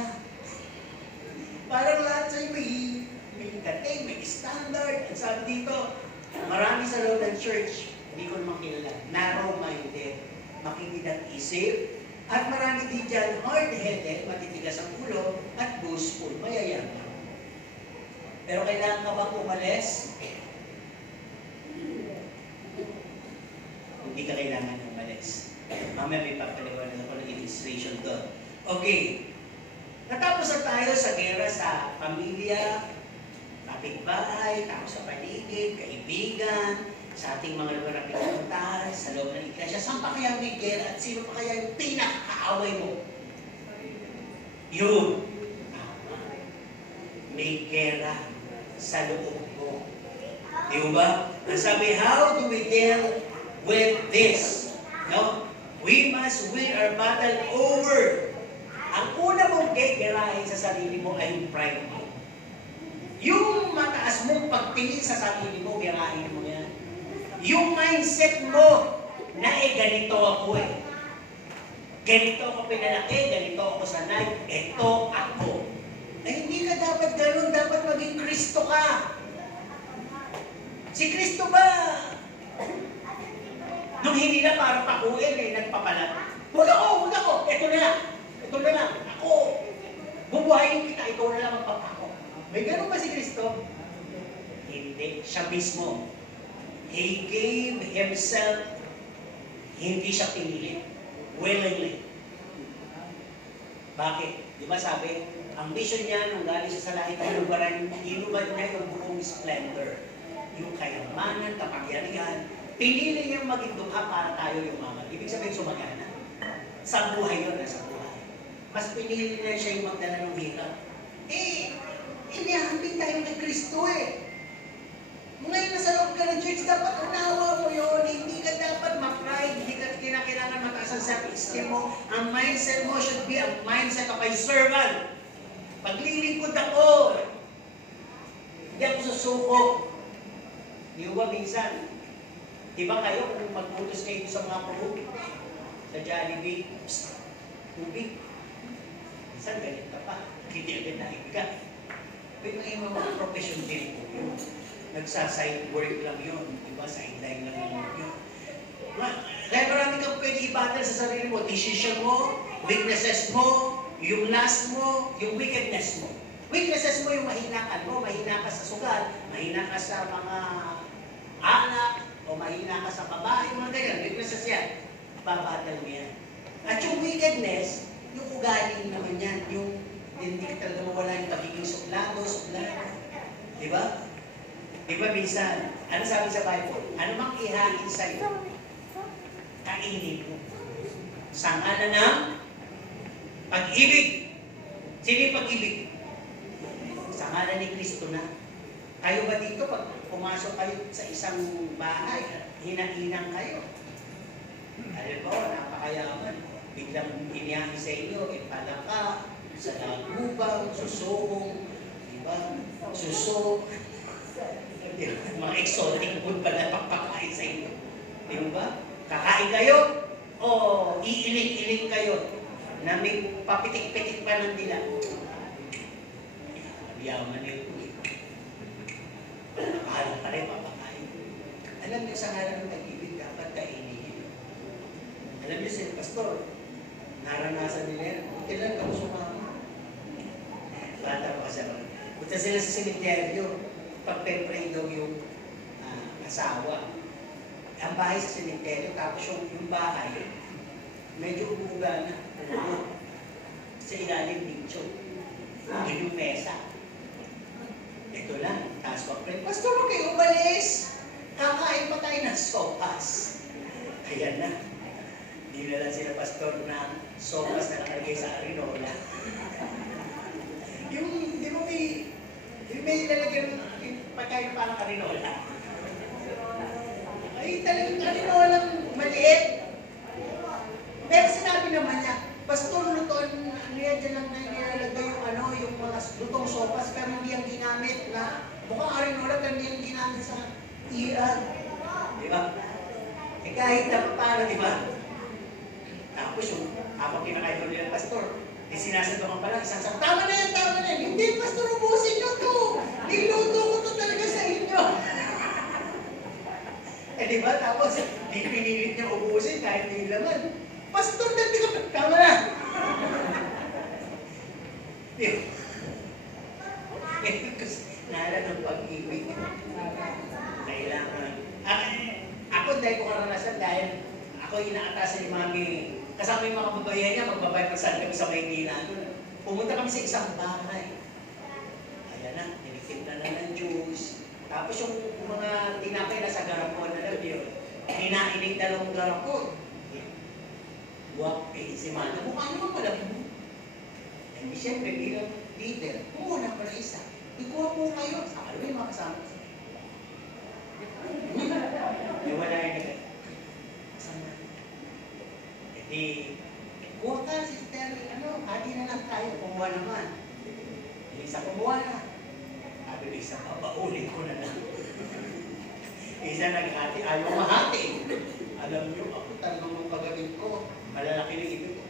parang lahat sa'yo may dating, may standard. At sabi dito, marami sa loob ng church, hindi ko naman kilala, narrow-minded, makikinig isip, at marami din dyan, hard-headed, matitigas ang ulo, at boastful, mayayaman. Pero kailangan ka bang umalis? Hindi ka kailangan umalis. Mamaya may papaliwanag ako ng illustration doon. Okay. Natapos na tayo sa gera sa pamilya, kapitbahay, tao sa paligid, kaibigan, sa ating mga lugar na pinupuntahan, sa loob ng iglesia. Saan pa kaya may gera at sino pa kaya yung pinakaaway mo? Yun. May gera sa loob mo. Di ba? Ang sabi, how do we deal with this? No? We must win our battle over. Ang una mong gegerahin sa sarili mo ay yung pride mo. Yung mataas mong pagtingin sa sarili mo, gerahin mo yan. Yung mindset mo na ganito ako Ganito ako pinalaki, ganito ako sanay, eto ako. Hindi ka dapat ganun, dapat maging Kristo ka. Si Kristo ba? Nung hindi na parang pakuin nagpapalat. Huwag ako, ito na lang, ako. Bubuhayin kita, ikaw na lang ang papako. May ganun ba si Kristo? Hindi, siya mismo. He gave Himself, hindi siya pinili. Willingly. Bakit? Di ba sabi, ang mission niya nung galing siya sa langit ay inubad niya yung buong splendor. Yung kayamanan, kapangyarihan, pinili niya maging dukha para tayo yumaman. Ibig sabihin sumagana. Sa buhay yun, sa buhay. Mas pinili niya siya yung magdala ng hirap. Inihamping tayo kay Kristo Ngayon nasa loob ka ng church, dapat unawa mo yun. Hindi ka dapat ma-pride, hindi ka kinakailangan mataas ang self-esteem mo. Ang mindset mo should be ang mindset of a servant. Paglilingkod ako, hindi ako susuko. Di ba minsan? Di ba kayo kung mag-utos kayo sa mga crew, sa Jollibee, tubig. Minsan galit ka pa, hindi agad naibigan. Pero may mga profession din po yun. Nagsa-side work lang yun, di ba? Sideline lang yun. Kaya marami kang pwede i-battle sa sarili mo. Decision mo, weaknesses mo, yung lust mo, yung wickedness mo. Weaknesses mo yung mahina mo, mahina ka sa sugal, mahina ka sa mga anak, o mahina ka sa babae, mga ganyan. Weaknesses yan. Babattle mo yan. At yung wickedness, yung ugali naman yan, yung hindi ka talaga mawala yung pagiging suklado. Di ba? Di ba minsan, ano sabi sa Bible? Ano mang ihain sa'yo, kainin mo. Sa ngalan ng pag-ibig. Sino yung pag-ibig? Sa ngalan ni Kristo na. Kayo ba dito, pag pumasok kayo sa isang bahay, hinang-hinang kayo? Alam ko, napakayaman. Biglang iniyahin sa inyo, ipalaka, sa lagubang, susubong, diba? Suso, mga exotic food pala pagpakain sa inyo. Diba? Kakain kayo, o iiling-iling kayo na may papitik-pitik pa ng dila. Yaman yun po eh. Nakahalang pa rin papakain. Alam niyo sa ngalan ng pag-ibig, dapat kainin. Alam niyo si Pastor, naranasan nila yan. Kailan ka mo sumama? Bata pa kasi ako. Punta sila sa sementeryo. Pagpe-pray daw yung asawa. Ang bahay sa sementeryo, tapos yung bahay, medyo umuuga na. Sa ilalim nicho. Yun yung mesa. Ito lang. Tapos pag-pray, Pastor, huwag kayo umalis. Kakain pa tayo ng sopas. Ayan na. Hindi na lang sila pastor ng sopas na nakalagay sa arinola. Yung, di mo may lalagyan yung pagkain parang arinola. Ay, talagang arinolang maliit. Pero sinabi naman niya, Pastor, lutoan, niya dyan lang na nilalagay yung mga lutong sopas, pero hindi ang ginamit na, mukhang arinola, pero hindi ang ginamit sa iyan. Di ba? Eh kahit na paano, di ba? Tapos yung, habang kinakain ko nila, Pastor, sinasagot pa lang, isang sabi, tama na yan. Hindi, Pastor, ubusin nyo to. Niluto ko to talaga sa inyo. Eh di ba? Tapos, di pinilit niya ubusin kahit may laman. Pastor, dati ka, tama na. Di ba? Nala ng pag-ibig. Kailangan. Ako, dahil ko karanasan, dahil ako inaatasan ni Mami, kasama yung mga kababayan niya, magbabaypasan kami sa Maynila. Pumunta kami sa isang bahay. Ayan na, nilipit na ng juice. Tapos yung mga tinapay na sa garapon, alam niyo, hinailing dalawang garapon. Buwak, si Mana, mukha naman pala mo. Eh, siyempre, bilang leader, muna pala isa. Ikuha po kayo. Akala mo yung mga kasama. Wala yun agad. Eh, kuha ka, sister, hati na lang tayo, kumuha naman. Isa kumuha na. Sabi ko, isa babaulit ko na lang. Isa naghati, ayaw mahati. Alam niyo, ako talagang ng pagdating ko, malalaki na ibig ko.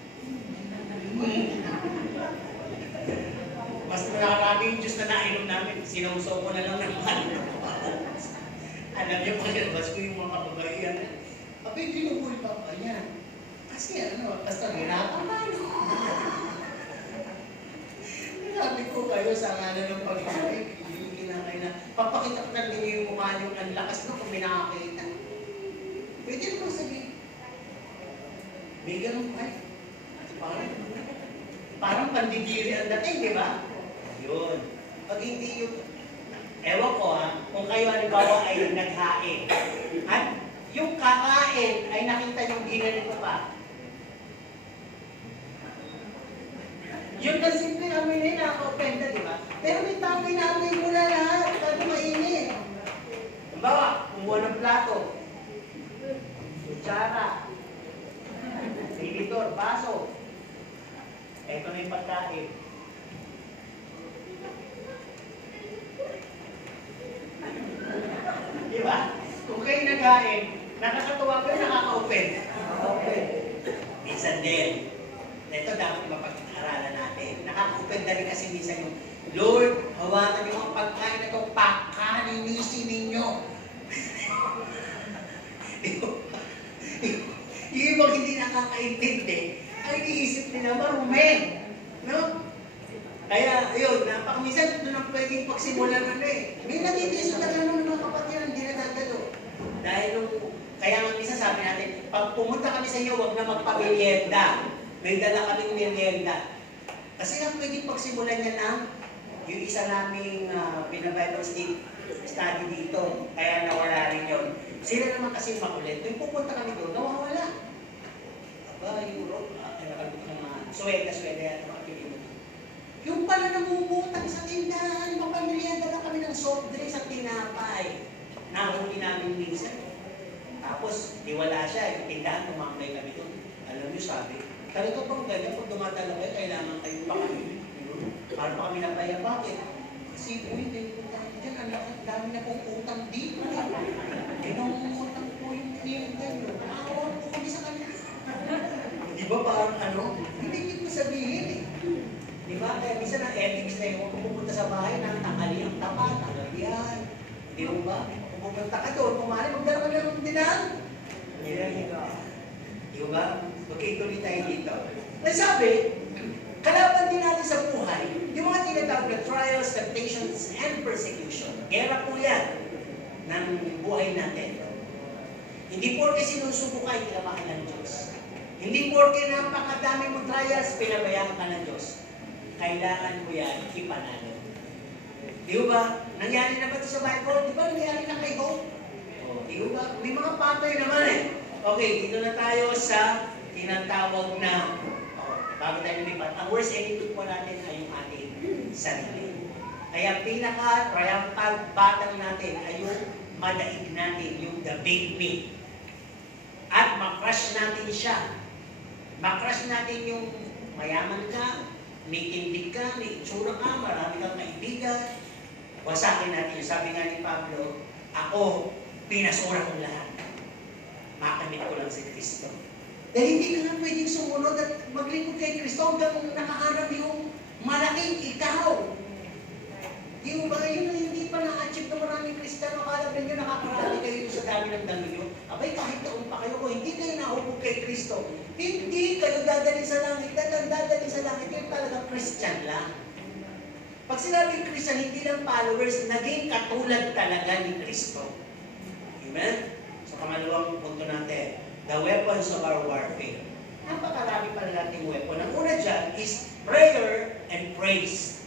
Mas marami yung Diyos na nainom namin, sinausaw ko na lang naman. Alam niyo, pagkalabas ko yung mga kababaihan. Abay, ginuhuli pa pa yan. Kasi basta hirapan pa. Sabi ko kayo sa ngalan ng pag-ibig, hindi na kayo na, papakita ko na ninyo yung mukha nyo, ang lakas no kung may nakakita. Pwede mo sabihin, may ganun ay, parang pandidiri ang dating, di ba? Yun. Pag hindi yung, ewan ko kung kayo halimbawa ay naghain, at yung kakain ay nakita yung ginanito pa, yun na simple amoy na yun, nakaka-openda, di ba? Pero may tao may naamoy mo na lahat, bago mainit. Halimbawa, kumuha ng plato, kutsara, tinidor, baso, eto na yung pagkain. Di ba? Kung kayo naghain, nakakatuwa kayo, nakaka-open. Minsan din. Ito dapat mapag-aralan natin. Nakakupend na rin kasi minsan yung, Lord, hawakan niyo ang pagkain na ito, pakalinisin ninyo. Yung ibang hindi nakakaintindi, ay iniisip nila marumi. No? Kaya, yun, napakaminsan doon ang pwedeng pagsimulan na May nagtitiis na lang ng mga kapatiran, hindi nadadalo. Dahil kaya nga minsan sabi natin, pag pumunta kami sa iyo, huwag na magpamilyenda. May dala kaming merienda. Kasi nga pwedeng pagsimulan niya ng yung isa naming binabible study dito. Kaya nawala rin yun. Sila naman kasi makulit. Nung pupunta kami doon, nawawala. Aba, Europe, nakalimutan ng mga swelda yan, mga Pilipino. Yung pala namumutang sa tindahan, mapamilya, dala kami ng soft drinks at tinapay. Nahuli namin minsan. Tapos, di wala siya, yung tindahan, tumambay kami doon. Alam niyo, sabi, talaga bang ganyan, pag dumadala kayo, kailangan kayo pa kami. Para pa kami napaya, bakit? Kasi, uy, may utang dyan, ang dami na pong utang dito. Pinangungutang po yung kliyente nyo. Nakawan po kami sa kanila. Di ba parang hindi ko sabihin eh. Di ba? Kaya minsan ang ethics na yung pupunta sa bahay ng tangali ang tapat, tanggalian. Di ba? Kung pupunta ka doon, kumari, magdala ka na ng dinang. Di ba? Magkituloy tayo dito. Nasabi, kalaban din natin sa buhay, yung mga tinatawag na trials, temptations, and persecution. Gera po yan ng buhay natin. Hindi porke sinusubo ka, hindi ka mahal ng Diyos. Hindi porke napakadami mong trials, pinabayaan ka ng Diyos. Kailangan mo yan ipanalo. Di ba? Nangyari na ba ito sa Bible? Di ba nangyari na kay Hope? Di ba? May mga patay naman eh. Okay, dito na tayo sa tinatawag na, bago tayo lumipat, ang worst enemy po natin ay yung ating sarili. Kaya pinaka-triumphant battle natin ay yung madaig natin, yung the big me. At makrush natin siya. Makrush natin yung mayaman ka, may tindig ka, may itsura ka, marami kang kaibigan. Wasakin natin yung sabi nga ni Pablo, ako, pinasura kong lahat. Makamit ko lang si Kristo. Dahil hindi ka nga pwedeng sumunod at maglingkod kay Kristo hanggang nakaharap yung malaking ikaw. Yung ba, yun na hindi pa na-achieve ng maraming Kristiyano, akala ninyo nakakarami kayo sa dami ng dalo nyo. Abay, kahit taon pa kayo, kung hindi kayo nahubog kay Kristo, hindi kayo dadali sa langit, dadali sa langit, yung talagang Christian lang. Pag sinabing Christian, hindi lang followers, naging katulad talaga ni Kristo. Amen? So, kamalawang punto natin, the weapons of our warfare. Napakarami pala nating weapon. Ang una dyan is prayer and praise.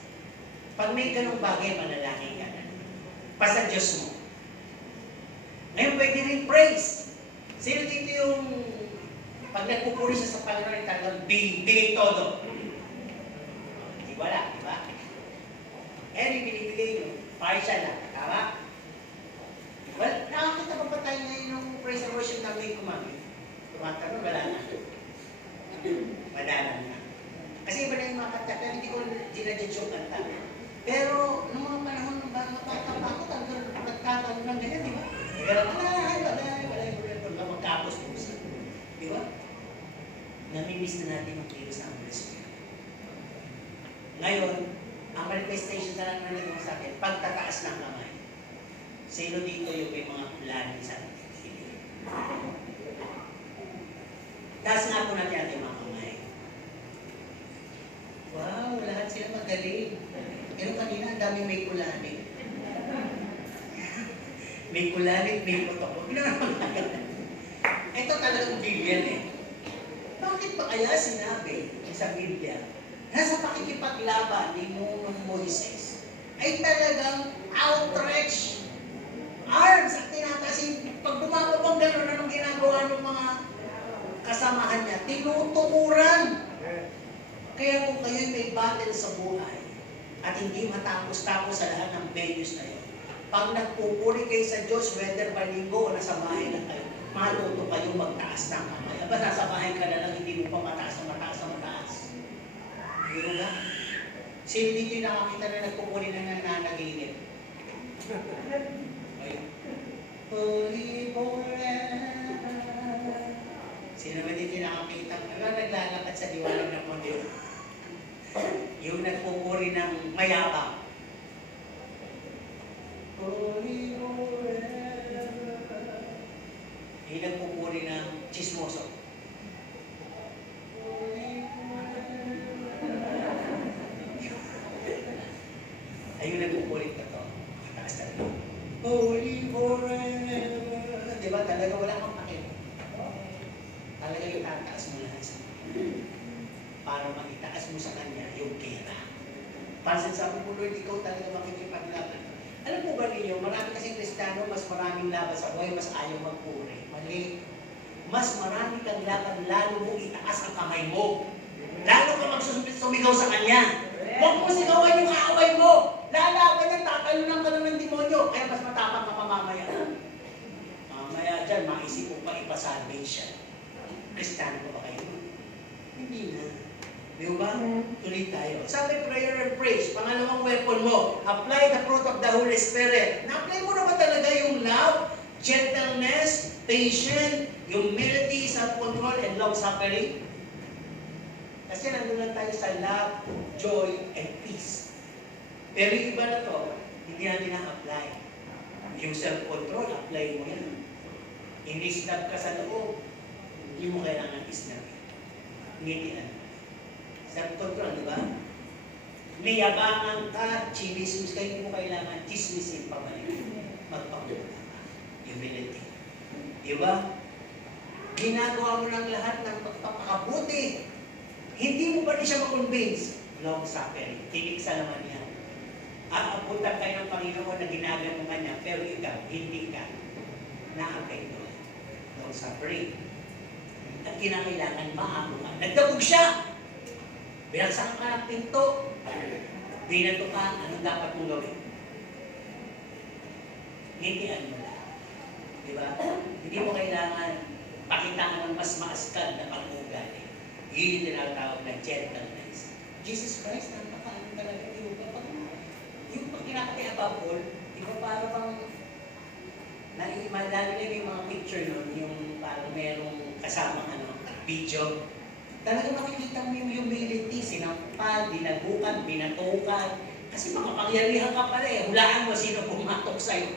Pag may ganong bagay, manalangin ka na. Pasa Diyos mo. Ngayon, pwede rin praise. Sino dito yung pag nagpupuri siya sa Panginoon, talagang bigay todo? Di wala, di ba? Eh, binibigay nyo. Partial lang. Tama? Well, nakakita pa ba tayo ngayon ng praise and worship na ngayon kumamit? Tumatanong, wala na. Madalang na. Kasi iba na yung mga kanta, pero hindi ko ginadjudge yung kanta. Pero, nung mga panahon ng bata pa ako, talagang nagkataon ng ganyan, di ba? Wala, magkapos po siya. Di ba? Namimiss na natin ang kilos ng Holy Spirit. Ngayon, ang manifestation na lang na nagawang sa akin, pagtataas ng kamay. Sino dito yung may mga kulani sa atin? Taas nga po natin ating mga kamay. Wow, lahat sila magaling. Pero kanina, ang daming may kulani. May kulani, may protocol. Ito talagang Biblia eh. Bakit ba kaya sinabi sa Biblia na sa pakikipaglaban ni Moises ay talagang outreach arms at tinatasin? Pag bumababang gano'n, anong ginagawa ng mga kasamahan niya? Tinutukuran. Kaya kung kayo'y may battle sa buhay at hindi matapos-tapos sa lahat ng venues na yun, pag nagpupuri kayo sa Diyos, whether palinggo o nasa bahay lang kayo, matuto kayo magtaas ng kamay. Aba, nasa bahay ka na lang, hindi mo pa mataas na mataas na mataas. Pero nga, sino dito yung nakakita na nagpupuri na nananaginip? Holy forever. Sino ba dito yung nakakita? Ano naglalakad sa liwanag ng mundo? ng mayabang. Holy forever. Yung nagpupuri ng chismoso. Ayun nagpupuri ka to. Mataas talaga. Holy forever. Diba? Talaga wala kang pakit. Talaga yung tataas mo lahat sa para makitaas mo sa kanya yung kera. Para sa mo, Lord, ikaw talaga makikipaglaban. Alam po ba ninyo, marami kasing Kristiyano, mas maraming laban sa buhay, mas ayaw magpuri. Mali. Mas marami kang laban, lalo mo itaas ang kamay mo. Lalo ka magsumigaw sa kanya. Huwag mo sigawan yung kaaway mo. Lalaban yan, tatalunan ka ng demonyo. Kaya mas matapang ka pa mamaya. Mamaya dyan, maisip mo pa ipasalvation. Kristiyano ba kayo? Hindi na. Di ba? Tuloy tayo. Sabi, prayer and praise. Pangalawang weapon mo, apply the fruit of the Holy Spirit. Na-apply mo na ba talaga yung love, gentleness, patience, humility, self-control, and long-suffering? Kasi nandun lang tayo sa love, joy, and peace. Pero yung iba na to, hindi natin na-apply. Yung self-control, apply mo yan. Inisnab ka sa loob, hindi mo kailangan isnab. Ngitian. Self-control, di ba? Mayabangan ka, chinismis ka, hindi mo kailangan chismisin pa balik. Magpakuha ka. Humility. Di ba? Ginagawa mo ng lahat ng pagpapakabuti. Hindi mo pa rin siya makonvince. Long suffering. Tinig sa laman yan. Aabutan kayo ng Panginoon na ginagawa mo kanya, pero ikaw, hindi ka na-apekto. Long suffering. At kinakailangan maamo ka. Nagdabog siya! Binagsakan ka ng pinto. Binato ka, anong dapat mong gawin? Ngitian mo lang. Di ba? Hindi mo kailangan pakitaan ng mas maaskal na pag-ugali. Yun yung tinatawag na gentleness. Jesus Christ, napakaano talaga. Yung pag kinakati above all, di ba parang bang lalo na yung mga picture nun, yung parang merong kasamang video. Talaga makikita mo yung humility, sinampal, dinagukan, binatukan. Kasi makapangyarihan ka pala eh. Hulaan mo sino pumatok sa'yo.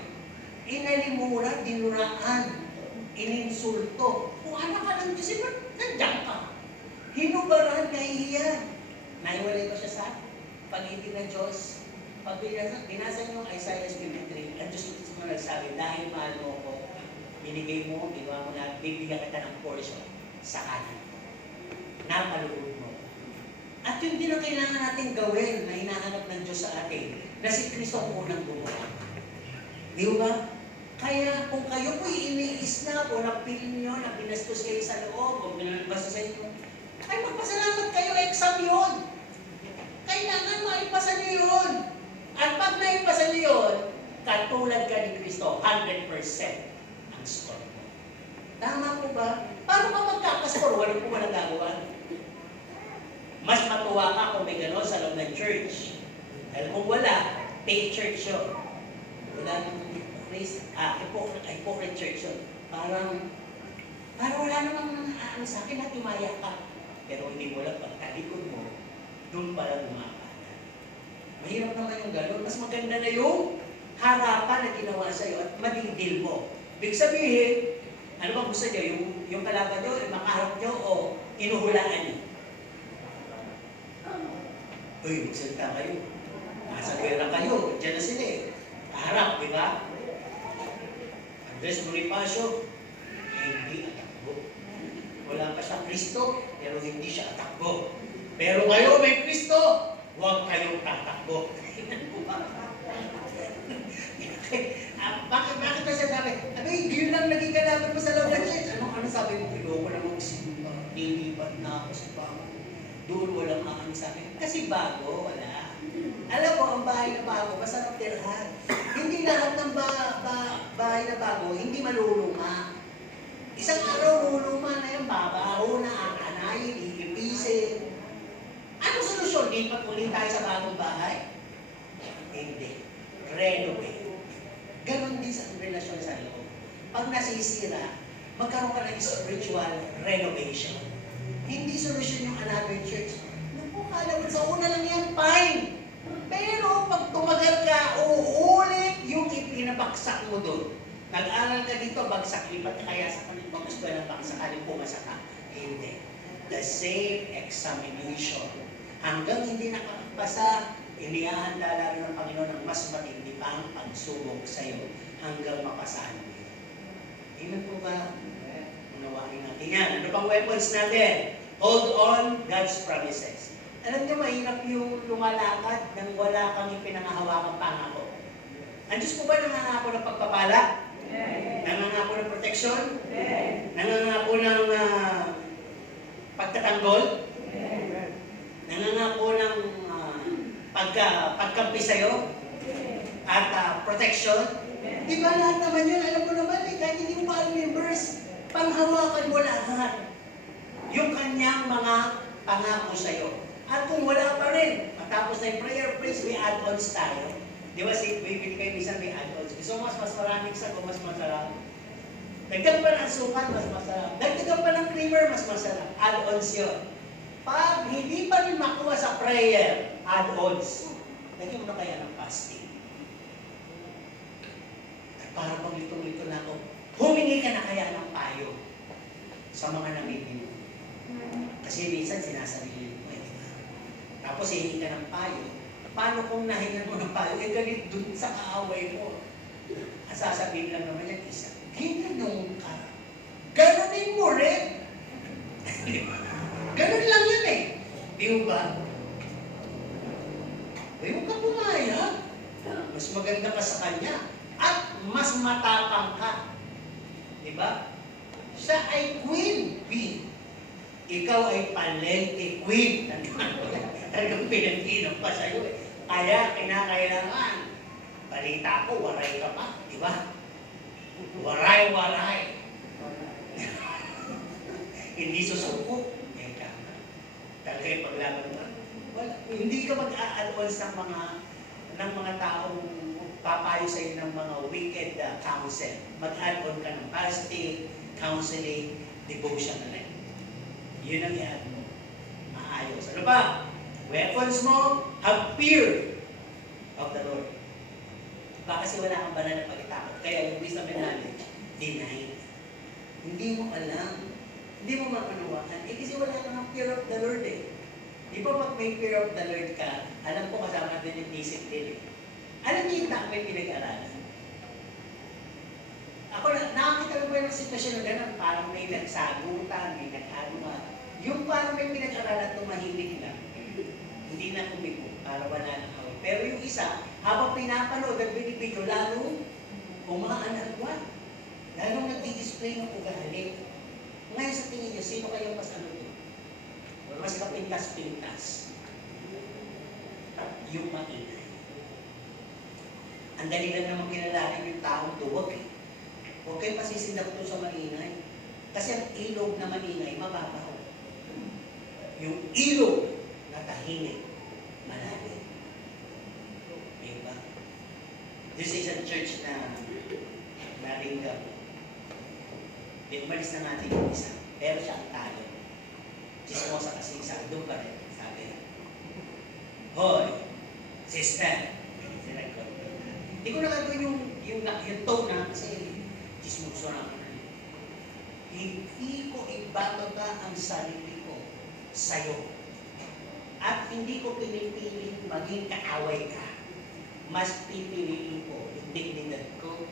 Inalimura, dinuraan, ininsulto. Kung anak ka ng Diyos, nandiyan ka. Hinubaran, nahihiyan. Naiwalay ko siya sa pag-ibig ng Diyos. Pag binasa niyo ang Isaiah 53, ang Diyos mo nagsabi, dahil mahal mo ko, binigay mo, ginawa mo na, bibigyan kita ng portion sa kanan. Napalugod mo. At yun din ang kailangan natin gawin na hinahanap ng Diyos sa atin, na si Kristo ang unang gumawa. Di ba? Kaya kung kayo po'y iniisnap o napilin nyo, na binastos kayo sa loob, o binastos sa inyo, ay magpasalamat kayo, exam yun. Kailangan maipasa nyo yun. At pag naipasa nyo yun, katulad ka ni Kristo, 100% ang score mo. Tama po ba? Paano ka magkakaskor? Walang po walang gagawa. Mas matuwa ka kung may gano'n sa loob ng church. Dahil kung wala, fake church yun. Wala nang hypocrite church yun. Parang wala namang sa akin at umaya ka. Pero hindi mo lang pagtalikod mo, doon pala umapa. Mahirap naman yung gano'n. Mas maganda na yung harapan na ginawa sa'yo at madidil mo. Big sabihin, ano ba gusto nyo? Yung kalaban nyo, makaharap nyo o inuhulaan nyo? Uy, magsalita kayo. Nasa pera kayo. Diyan na sila eh. Kaharap, di ba? Andres Bonifacio, hindi atakbo. Wala pa siya Kristo, pero hindi siya atakbo. Pero kayo may Kristo, huwag kayong tatakbo. Bakit ba siya sabi? Yun lang naging kalaban mo sa loob ng church. Ano sabi mo? Iloko na magsimba. Nilipat na ako sa bago. Doon walang aking sabi. Kasi bago, wala. Alam mo, ang bahay na bago, masarap tirhan. Hindi lahat ng bahay na bago, hindi maluluma. Isang araw, luluma na yung babaho na, aanayin, iipisin. Anong solusyon? Lipat ulit tayo sa bagong bahay? Hindi. Renovate. Ganon din sa relasyon sa loob. Pag nasisira, magkaroon ka ng spiritual renovation. Hindi solusyon yung another church. Naku, kala mo sa una lang yan, fine. Pero pag tumagal ka, uulit yung ipinabaksak mo doon. Nag-aral ka dito, bagsak, lipat ka kaya sa kanilipang eskwela, baksakalin, pumasa ka. Hindi. The same examination. Hanggang hindi nakakapasa, inihahanda lalo ng Panginoon ng mas matindi pa ang pagsubok sa iyo hanggang mapasahan mo yun. Amen po ba? Unawain natin yan. Ano pang weapons natin? Hold on God's promises. Alam niyo, mahirap yung lumalakad nang wala kang ipinangahawakang pangako. Ang Diyos po ba nangangako ng pagpapala? Nangangako ng protection? Nangangako ng pagtatanggol? Nangangako ng pagkampi sa'yo? At protection? Di ba lahat naman yun? Alam mo naman, kahit hindi mo pa alam yung verse, panghawakan mo lahat yung kanyang mga pangako sa'yo. At kung wala pa rin, matapos na yung prayer, please, may add-ons tayo. Di ba, bibili kayo minsan may add-ons. Gusto mo mas maraming sago, mas masarap. Dagdag pa ng sukan, mas masarap. Dagdagan pa ng creamer, mas masarap. Add-ons yun. Pag hindi pa rin makuha sa prayer, add-ons. Lagyan mo na kaya ng fasting. At para pag litong-lito na ako, humingi ka na kaya ng payo sa mga namimino. Kasi minsan sinasarili mo eh. Tapos hihingi ka ng payo. Paano kung nahingan mo ng payo? Eh galit dun sa kaaway mo. Ang sasabihin lang naman yan, isa, ginanong ka. Ganunin mo rin. Ganun lang yan eh. Di ba? Huwag ka pumayag. Mas maganda ka sa kanya. At mas matapang ka. Di ba? Siya ay queen bee. Ikaw ay palengke queen. Talagang pinag-inom pa sa'yo eh. Kaya kinakailangan. Balita ko, waray ka pa. Di ba? Waray-waray. Hindi susuko. Talaga yung paglaban mo. Wala. Hindi ka mag-a-advance ng mga taong papayo sa iyo ng mga wicked counsel. Mag-add-on ka ng fasting, counseling, devotion na rin. Yun ang i-add mo. Maayos. Ano ba? Weapons mo, have fear of the Lord. Baka kasi wala kang banal na pagtakot. Kaya yung wisdom and knowledge, deny. Hindi mo alam. Hindi mo mapanuwakan. Eh kasi wala kang fear of the Lord eh. Di ba pag may fear of the Lord ka, alam ko kasama din yung discipline eh. Alam niyo yung tao may pinag-aralan. Ako, nakakita ko ba yung sitwasyon na gano'n? Parang may nagsagutan, may nag-ano. Yung parang may pinag-aralan, tumahimik lang. Hindi na kumipo, para wala nang away. Pero yung isa, habang pinapanood at binibidyo, lalo umaanagwa. Lalong nagdi-display ng ugali. Ngayon sa tingin niyo, sino kayo mas ano yun? Mas kapintas-pintas. Yung maingay. Ang dali lang naman kinalanin yung taong duwag eh. Huwag kayo pasisindak ito sa maingay. Kasi ang ilog na maingay, mababaw. Yung ilog na tahimik, malalim. Diba? This is a church na naringgam. Di umalis na natin yung isa. Pero siya ang tayo. Chismosa kasi isa. Doon pa rin. Sabi. Hoy, sister. Hindi ko nagagawin yung tone na kasi chismoso na ako. Hindi ko ibababa ang sarili ko sa'yo. At hindi ko pinipiling maging kaaway ka. Mas pipiliin ko yung dignidad ko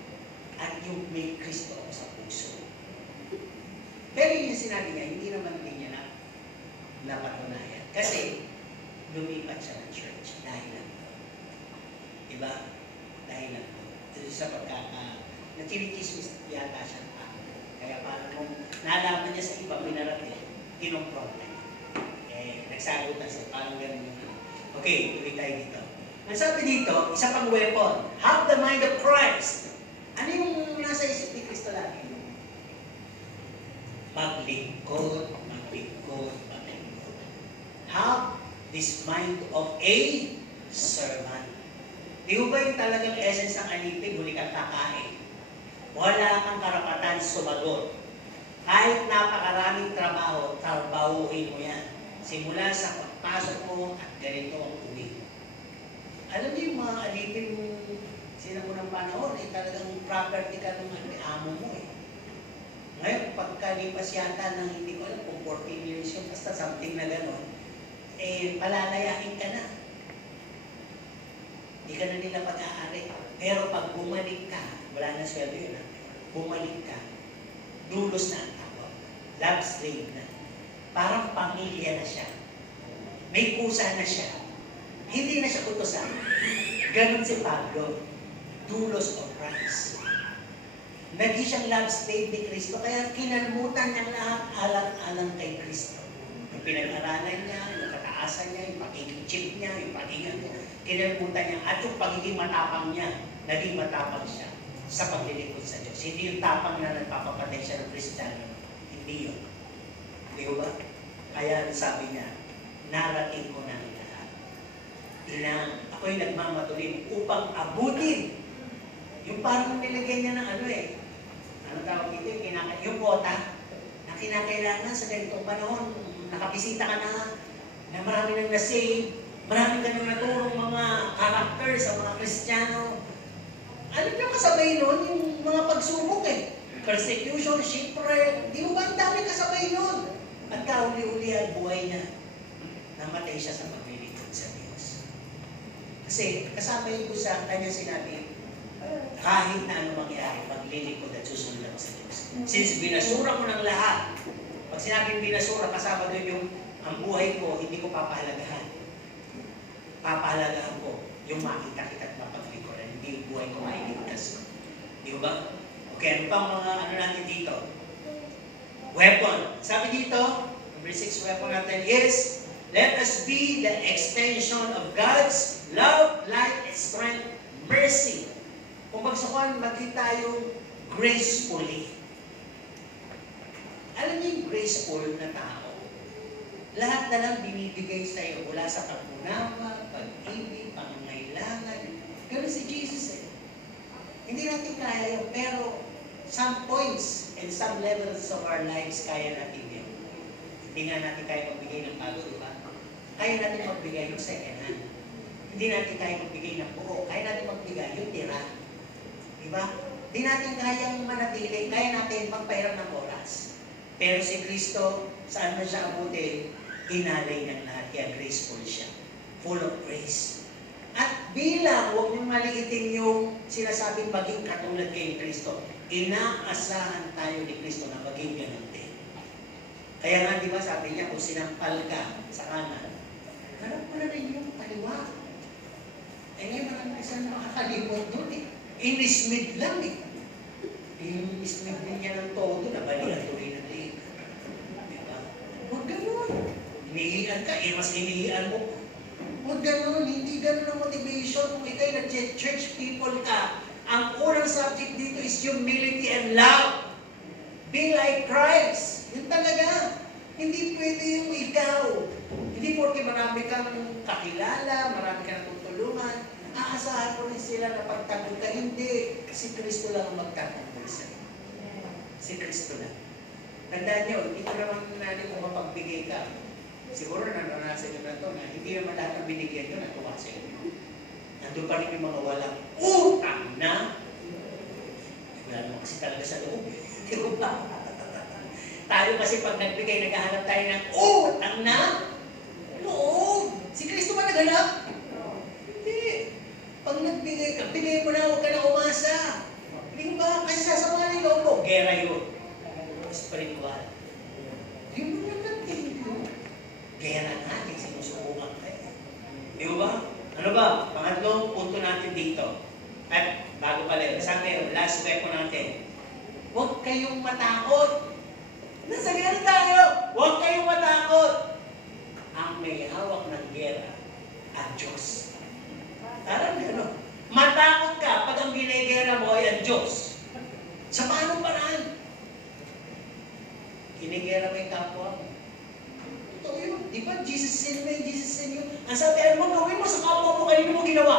at yung may Kristo sa puso. Pero yung sinabi niya, hindi naman din niya napatunayan. Kasi, lumipat siya ng church dahil lang ito. Diba? Dahil lang ito. Ito sa nakinikismis yata siya pa. Kaya parang kung nalaman niya sa iba, pinarating, kinonfront niya. Nagsagutan siya, parang gano'n yun. Okay, tuloy tayo dito. Ang sabi dito, isa pang weapon, have the mind of Christ. Ano yung nasa isip ni Kristo lagi? Maglingkod, maglingkod, maglingkod. Have this mind of a servant. Di ba yung talagang essence ng alipin, huli kang kakain? Wala kang karapatan sumagot. Kahit napakaraming trabaho, trabahuhin mo yan. Simula sa pagpasok mo at ganito ang uwi. Alam niyo yung mga alipin sinamunang panahon, talagang property ka ng amo mo eh. Ngayon, pagkalipas yata ng hindi ko alam kung 14 years yun, basta something na gano'n, palalayain ka na. Hindi ka na nila pag-aari. Pero pag bumalik ka, wala na sweldo yun, bumalik ka, dulos na ang tawag. Love slave na. Parang pamilya na siya. May kusa na siya. Hindi na siya utosan. Ganon si Pablo. Dulos of Christ. Naging siyang love slave ni Kristo, kaya kinalmutan niya lahat alang-alang kay Kristo. Yung pinag-aralan niya, yung kataasan niya, yung pagiging chief niya, yung pagiging kinalmutan niya, at yung pagiging matapang niya, naging matapang siya sa paglilingkod sa Diyos. Hindi yung tapang na nagpapapatay siya ng Kristiyano. Hindi yun. Di ba? Kaya sabi niya, narating ko na ang lahat. Ako'y nagmamatulin upang abutin. Yung parang nilagay niya ng ano tawag dito, yung quota na kinakailangan sa ganitong panahon. Nakabisita ka na marami nang na-save, marami ka nang naturong mga characters sa mga Kristiyano. Ano yung kasabay nun? Yung mga pagsubok persecution, shipwreck, di mo ba ang dami kasabay nun? At kauli-uli ang buhay niya. Namatay siya sa paglilingkod sa Diyos. Kasi kasama yung sa kanya sinabi, kahit na ano mangyari, maglilingkod at susunod sa Diyos. Since binasura mo ng lahat, pag sinabing binasura, kasama doon yung ang buhay ko, hindi ko papahalagahan. Papahalagahan ko yung makita kita at mapaglingkodan, hindi yung buhay ko mailigtas. Di ba? Okay, ano pang mga natin dito? Weapon. Sabi dito, number 6 weapon natin is, let us be the extension of God's love, light, strength, mercy. Kung pagsukan, maging tayo gracefully. Alam niyo yung graceful na tao? Lahat na lang binibigay sa iyo mula sa pag-unawa, pag-ibig, pangangailangan. Ganun si Jesus Hindi natin kaya yun, pero some points and some levels of our lives kaya natin yun. Hindi nga natin kaya magbigay ng bago, di ba? Kaya natin magbigay ng second hand. Hindi natin kaya magbigay ng buo. Kaya natin magbigay yung tira. Diba? Di natin kayang manatili, kaya natin magpahiram ng oras. Pero si Kristo, saan man siya abutin, hinalay ng lahat, kaya graceful siya. Full of grace. At bilang, huwag niyong maliitin yung sinasabing maging katulad kay Kristo, inaasahan tayo ni Kristo na maging ganun din. Kaya nga, di ba, sabi niya, kung sinampal ka sa kanan, harap mo na rin yung kaliwa. Ngayon, marami kasi makakalimot doon in-smith lang Yung smith din niya ng todo, nabalihan tuloy na din. Diba? Huwag ganun. Inihian ka, mas inihian mo. Huwag ganun, hindi ganun ang motivation. Kung ikaw'y nag-church people ka, ang unang subject dito is humility and love. Be like Christ. Yun talaga. Hindi pwede yung ikaw. Hindi porque marami kang kakilala, marami kang tutulungan, aasahan mo rin sila na pagtanggol ka. Hindi. Si Kristo lang ang magtatanggol sa'yo. Si Kristo lang. Tandaan nyo, hindi ko naman natin kung mapagbigay ka. Siguro naranasan nyo na ito na hindi naman lahat ng binigyan nyo natuwa sa'yo. Nandun pa rin yung mga walang utang na. Wala naman kasi talaga sa loob. Di ba? Tayo kasi pag nagbigay, naghahanap tayo ng utang na loob. Si Kristo ba naghanap? Hindi. Pag nagbigay ka, bigay mo na, huwag ka na umasa. Hindi ba? Kasi sasama ng loob mo. Gera yun. Spiritual. Yung mga natin yun. Gera natin, sinusubukan kayo. Di ba? Ano ba? Pangatlong punto natin dito. At bago pala yun, sabi yun, last weapon natin. Huwag kayong matakot. Nasa gera tayo. Huwag kayong matakot. Ang may hawak ng gera, ang Diyos. Parang gano'n. Matakot ka pag ang ginigera mo ay ang Diyos. Sa paanong paraan? Ginigera mo yung kapwa mo. Ito yun. Di ba? Jesus sin me, Jesus sin you. Ang sabi, ano mo gawin mo sa kapwa mo, kanino mo ginawa?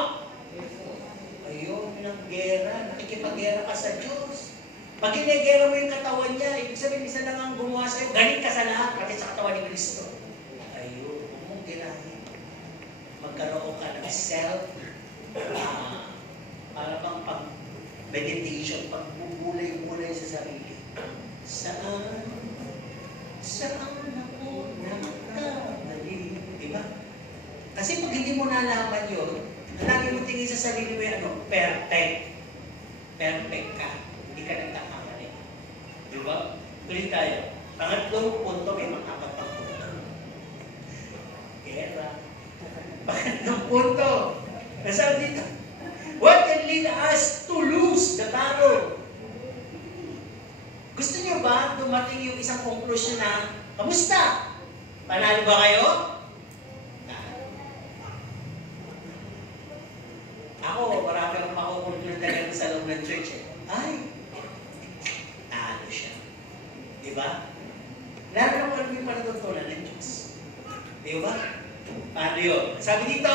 Ayun, yung gera. Nakikipag-gera ka sa Diyos. Pag ginigera mo yung katawan niya, ibig sabihin, isa lang ang gumawa sa'yo, galit ka sa lahat, pati sa katawan ni Kristo. Ayun, huwag mong girahin. Magkaroon ka ng self Para bang pag-meditation, pagbubulay-bulay sa sarili. Saan ako nagkamali? Diba? Kasi pag hindi mo nalaman yun, lagi mo tingin sa sarili mo yung perfect. Perfect ka. Hindi ka nagkakamali. Diba? Tuloy tayo. Pangatlong punto, may mga apat pang punto. Gera. Pangatlong punto. Nasabi dito, what can lead us to lose the battle? Gusto niyo ba dumating yung isang conclusion na, kamusta? Panalo ba kayo? Ako, marami akong makukonclude na sa loob ng church. Ay, talo siya. Diba? Lalo na kung ano yung panatutunan ng Diyos. Diba? Paano yun? Sabi dito,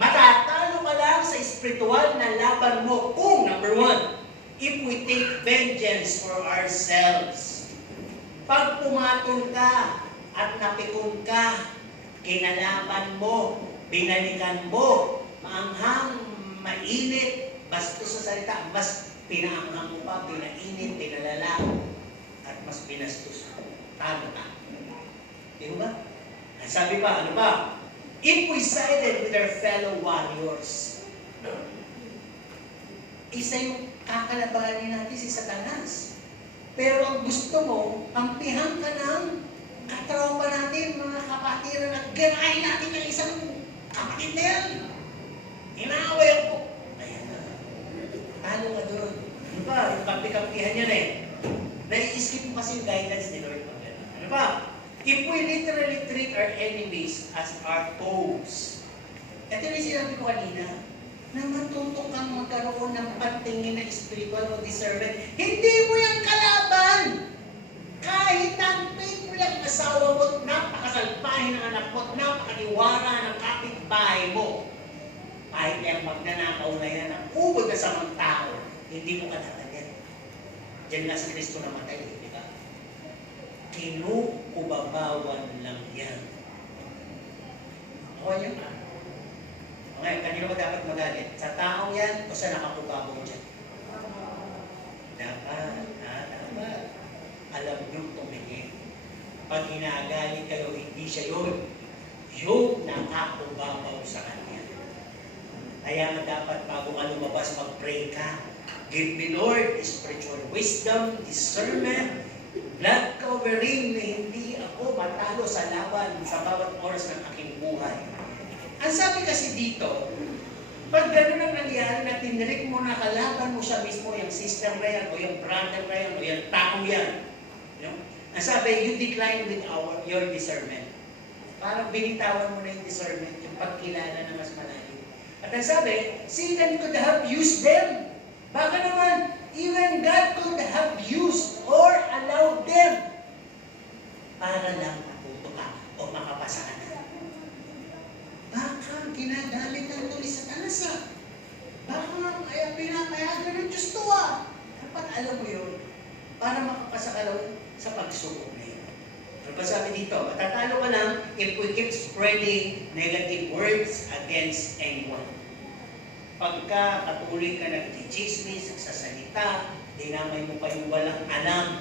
matatalo ka lang sa espiritual na laban mo kung, number 1, if we take vengeance for ourselves. Pag pumatol ka at napikon ka, kinalaban mo, binalikan mo, maanghang, mainit, bastos sa salita, mas pinaanghang mo pa, pinainit, pinalala, at mas binastos. Talo ka. Di ba? Sabi pa, ano ba? If we sided with our fellow warriors, isa yung kakalabanin natin si Satanas. Pero ang gusto mo, kampihan ka ng katropa natin, mga kapatiran, at ganahin natin yung isang kapatid na yan. Inaaway ako. Ayan na. Talo ka doon. Ano ba? Yung kampi-kampihan yan eh. Nai-skip mo kasi yung guidance ni Lord. Ano ba? If we literally treat our enemies as our foes. Ito yung sinabi ko kanina, na matuto kang magkaroon ng pantingin na spiritual o discernment. Hindi mo yung kalaban! Kahit nampin mo lang asawa mo at napakasalpahin ng anak mo at napakaliwara ng kapitbahay mo. Kahit yung magnanakaw na yan, ang ubod na sa mga tao, hindi mo kalaban. Diyan nga si Kristo namatay, di ba? Kinukubabawan lang yan. Okay yun ka? Okay, kanino ba dapat magalit? Sa taong yan o sa nakakubabaw dyan? Dapat. Alam nyo tumingin. Pag hinagalit kayo, hindi siya yun. Yung nakakubabaw sa kanya. Kaya nga dapat bago ka lumabas, mag-pray ka. Give me, Lord, spiritual wisdom, discernment, blood covering na hindi ako matalo sa laban sa bawat oras ng aking buhay. Ang sabi kasi dito, pag gano'n ang nangyari na tinrik mo na kalaban mo siya mismo, yung sister na yan, o yung brother na yan, o yung tao yan. You know? Ang sabi, you decline with your discernment. Parang binitawan mo na yung discernment, yung pagkilala na mas malalim. At ang sabi, Satan could have used them. Baka naman, even God could have used or allowed them para lang matuto ka o makapasa ka na. Baka ginagalit ng tuloy sa Satanas. Baka nga pinapayagan ng Diyos to. Dapat alam mo yun para makapasa ka lang sa pagsubok na yun. Ano ba sabi dito? Matatalo ka lang if we keep spreading negative words against anyone. Pagka patuloy ka nag-chismis, nagsasalita, dinamay mo pa yung walang alam,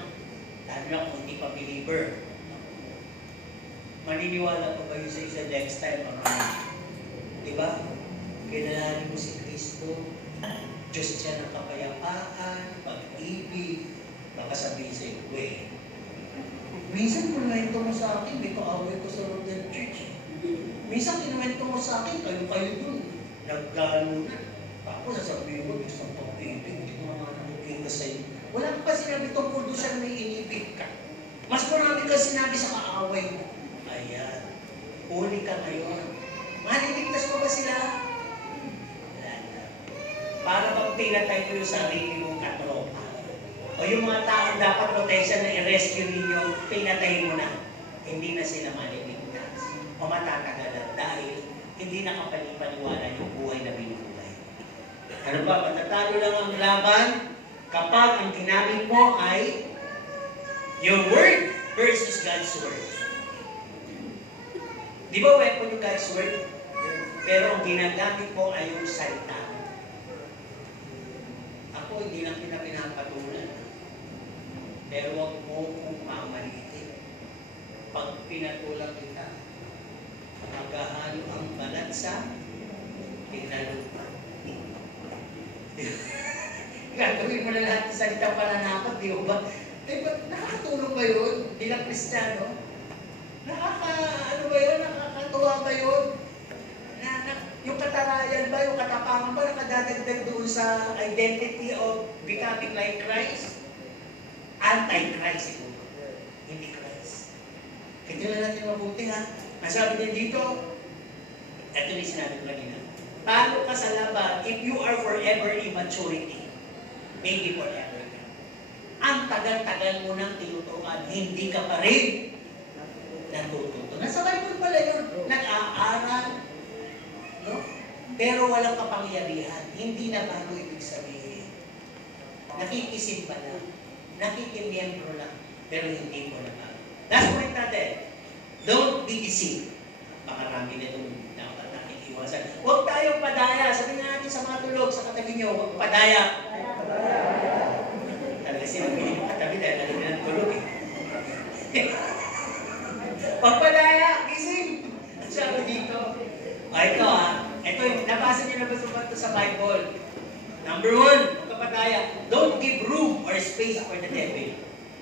lalo na kung hindi pa believer. Maniniwala pa ba yun sa isa next time around? Diba? Kilalanin mo si Kristo, Diyos siya ng kapayapaan, pag-ibig, baka sabihin sa'yo, wait. Minsan kunwento mo sa akin, may kaaway ko sa Rodan Church. Minsan kinuwento mo sa akin, kayo dun. Nagkano na. Tapos sasabihin mo, Diyos ang pag-ibig, hindi ko naman nakikita sa'yo. Wala ka pa sinabi tungkol doon siya na inibig ka. Mas marami ka sinabi sa kaaway mo. Ayan. Huli ka ngayon. Maliligtas mo ba sila? Wala na. Para bang pinatay mo yung sarili mong katropa. O yung mga taong dapat protection na i-rescue ninyo, pinatay mo na. Hindi na sila maliligtas. O matatagalan dahil hindi nakapalipaniwala yung buhay na binubuhay. Ano ba? Matatalo lang ang laban kapag ang ginamit mo ay your word versus God's word. Di ba weapon yung God's word? Pero ang ginagamit mo ay yung salita. Ako, hindi lang kita pinapatulan. Pero huwag mo kong mamalitin. Pag pinatulang kita, maghahalo ang balat sa pinalupan. Gagawin mo na lahat ng salitang pananakot, di ba? Eh, nakakatulong ba yun? Bilang Kristiyano? Ano ba yun? Nakakatuwa ba yun? Yung katarayan ba, yung katapangan ba, nakadadagdag doon sa identity of becoming like Christ? Anti-Christ ito. Hindi Christ. Kaya natin mabuti ha. Masabi din dito, ito yung sinabi ko kanina. Paano ka sa laban if you are forever immaturity? Maybe forever. Ang tagal-tagal mo nang tinutukan, hindi ka pa rin natututo. Nasa Bible pala yun. Nag-aaral. No? Pero walang kapangyarihan. Hindi na bago ibig sabihin. Nakikisimba lang. Nakikimiyembro lang. Pero hindi mo na bago. Last point natin. Don't be deceived. Makarami na itong dapat natin iwasan. Huwag tayong padaya. Sabihin natin sa mga tulog, sa katabi nyo, huwag padaya. Talaga sila piling katabi dahil natin ng tulog eh. Huwag padaya. Gising. Ang sabi dito. Ito ito nabasa niyo na ba ito sa Bible? Number 1, huwag ka padaya. Don't give room or space for the devil.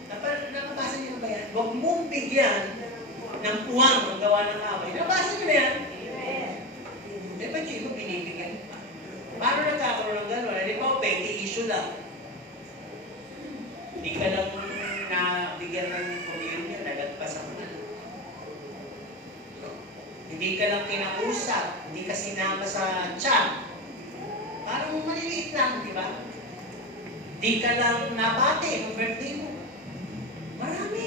Nabasa niyo na ba yan? Huwag mong bigyan ng puwang ang gawa ng away. Nabasa niyo na yan? Eh, ba't yung iba binibigyan? Paano nagkakaroon ng gano'n? Hindi ba, petty issue lang. Hindi ka lang nabigyan ng communion, nagagpasan mo. Hindi ka lang kinausap, hindi ka sinama sa tiyan. Parang maliliit lang, di ba? Hindi ka lang nabati ng birthday mo. Marami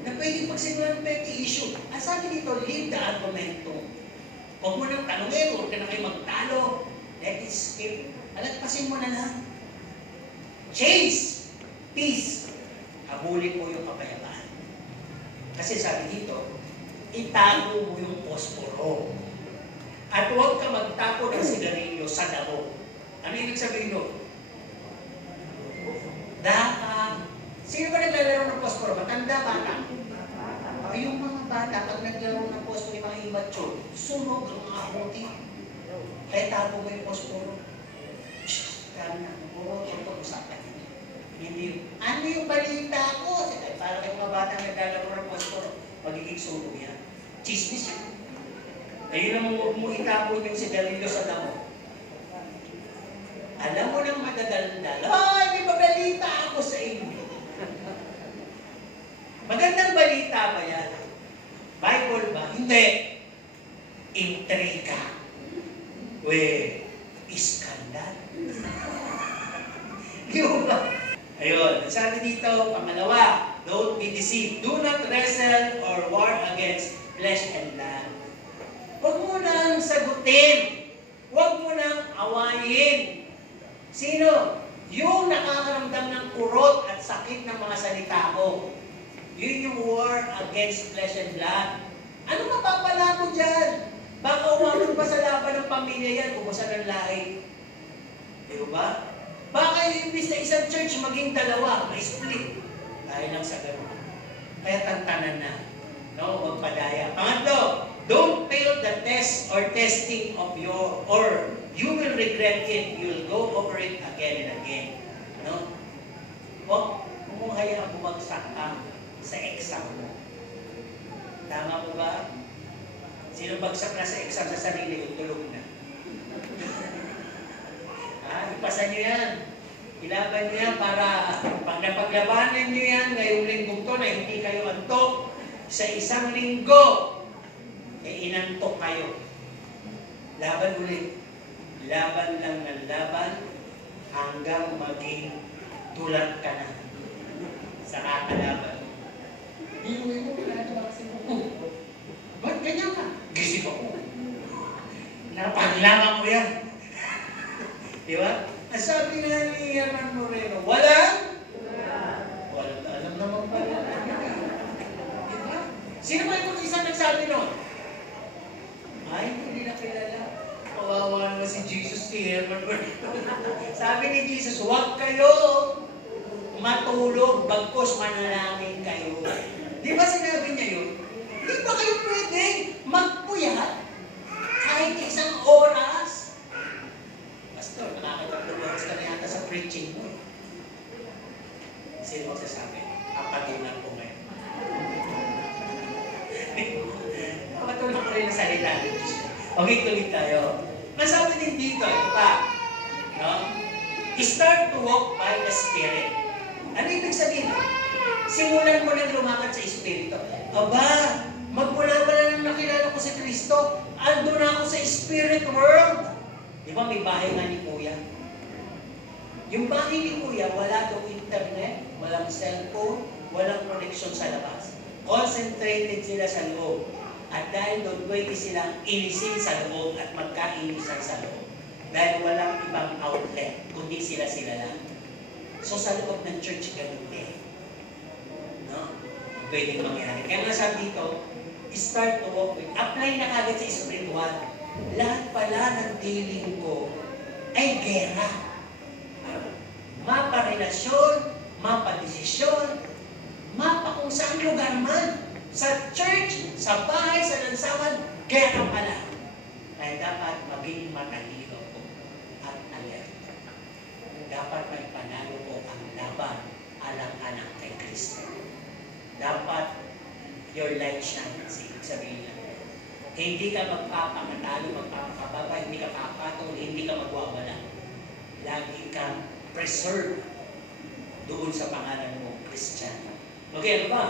na pwedeng pagsimulan ng petty issue. Ang sabi dito, leave the argumentum. Huwag mo nang tanongin, huwag ka na kayo magtalo. Let it skip. Alagpasin mo na lang. Chase peace. Habulin mo yung kapayapaan. Kasi sabi dito, itago mo yung posporo. At huwag ka magtapo ng sigarilyo sa damo. Ano ibig sabihin nun? Sino ba naglalaro ng posporo? Matanda, bata? Yung mga bata, pag naglaro ng posporo, yung mga immature, sunog ang mga abuti. Kaya tago mo yung posporo. Kaya na, puro ito usapan. Hindi. Ano yung balita ko? Para kay mga bata naglalaro ng posporo, magiging sunog yan. Chismis yan. Ayun ang huwag mo itapon yung sigarilyo sa damo. Alam mo nang madadaldal, ay, may pabalita ako sa inyo. Magandang balita ba yan? Bible ba? Hindi. Intriga. Iskandal. Yung ba? Ayun, sabi dito, pangalawa, don't be deceived. Do not wrestle or war against flesh and blood. Huwag mo nang sagutin. Huwag mo nang awayin. Sino? Yung nakakaramdam ng kurot at sakit ng mga salita ko. Yun yung war against flesh and blood. Ano mapapala mo dyan? Baka umabot pa sa laban ng pamilya yan, kumusta ng lahi. Di ba? Baka imbis na isang church maging dalawa, may split. Dahil lang sa gano'n. Kaya tantanan na. No, magpadaya. Pangatlo, don't fail the test or testing of your, or you will regret it. You will go over it again and again. No? Huwag mong hayaan bumagsak ka sa exam mo. Tama po ba? Sino bagsak na sa exam sa sarili, yung tulog na. Ipasan nyo yan. Ilaban nyo yan para pag napaglabanan nyo yan ngayong linggong to na hindi kayo antok, sa isang linggo, inantok kayo. Laban ulit. Laban lang ng laban hanggang maging tulad ka na sa kakalaban. Iuwi mo, pinagawa kasi mo. Ba't ganyan ka? Gisip ako. Napaglaman ko yan. Di ba? Ang sabi nga ni Herman Moreno, walang? Walang alam naman pala. Di ba? Sino ba yung isang nagsabi nun? Ay, hindi na kilala. Sabi ni Jesus, huwag kayo matulog, bagkus manalangin kayo. Di ba sinabi niya yun? Di ba kayo pwede magpuyat kahit isang oras? Pastor, nakakatatlong oras ka na yata sa preaching mo. Sino magsasabi? Papatunan ko ngayon. Papatunan ko rin ang salita ng Diyos. Okay, tuloy tayo. Masabi din dito, ito pa. No? Start to walk by the Spirit. Ano ibig sabihin? Simulan mo nang lumakad sa Espiritu. Aba, magmula pa na nang nakilala ko si Kristo, ando na ako sa Spirit world. Di ba may bahay nga ni Kuya? Yung bahay ni Kuya, wala daw internet, walang cellphone, walang connection sa labas. Concentrated sila sa loob. At dahil doon, pwede silang inisin sa loob at magkainisan sa loob. Dahil walang ibang outlet, kundi sila lang. So sa loob ng church, ganun din. No? Pwede mangyari. Kaya nga sabi dito, start to walk with. Apply na kagad sa spiritual. Lahat pala ng dealing ko ay gera. Maparelasyon, mapadesisyon, mapa kung saan lugar man. Sa church, sa bahay, sa lansangan, gera pala. Kaya dapat maging matalino po at alert. Dapat may panalo po ang laban alang-alang kay Kristo. Dapat your light shines. Sabihin niya. Hindi ka magpapangatalo, magpapakababa, hindi ka papatol, hindi ka magwawala. Lagi kang preserve doon sa pangalan mo, Christian. Okay, ano ba?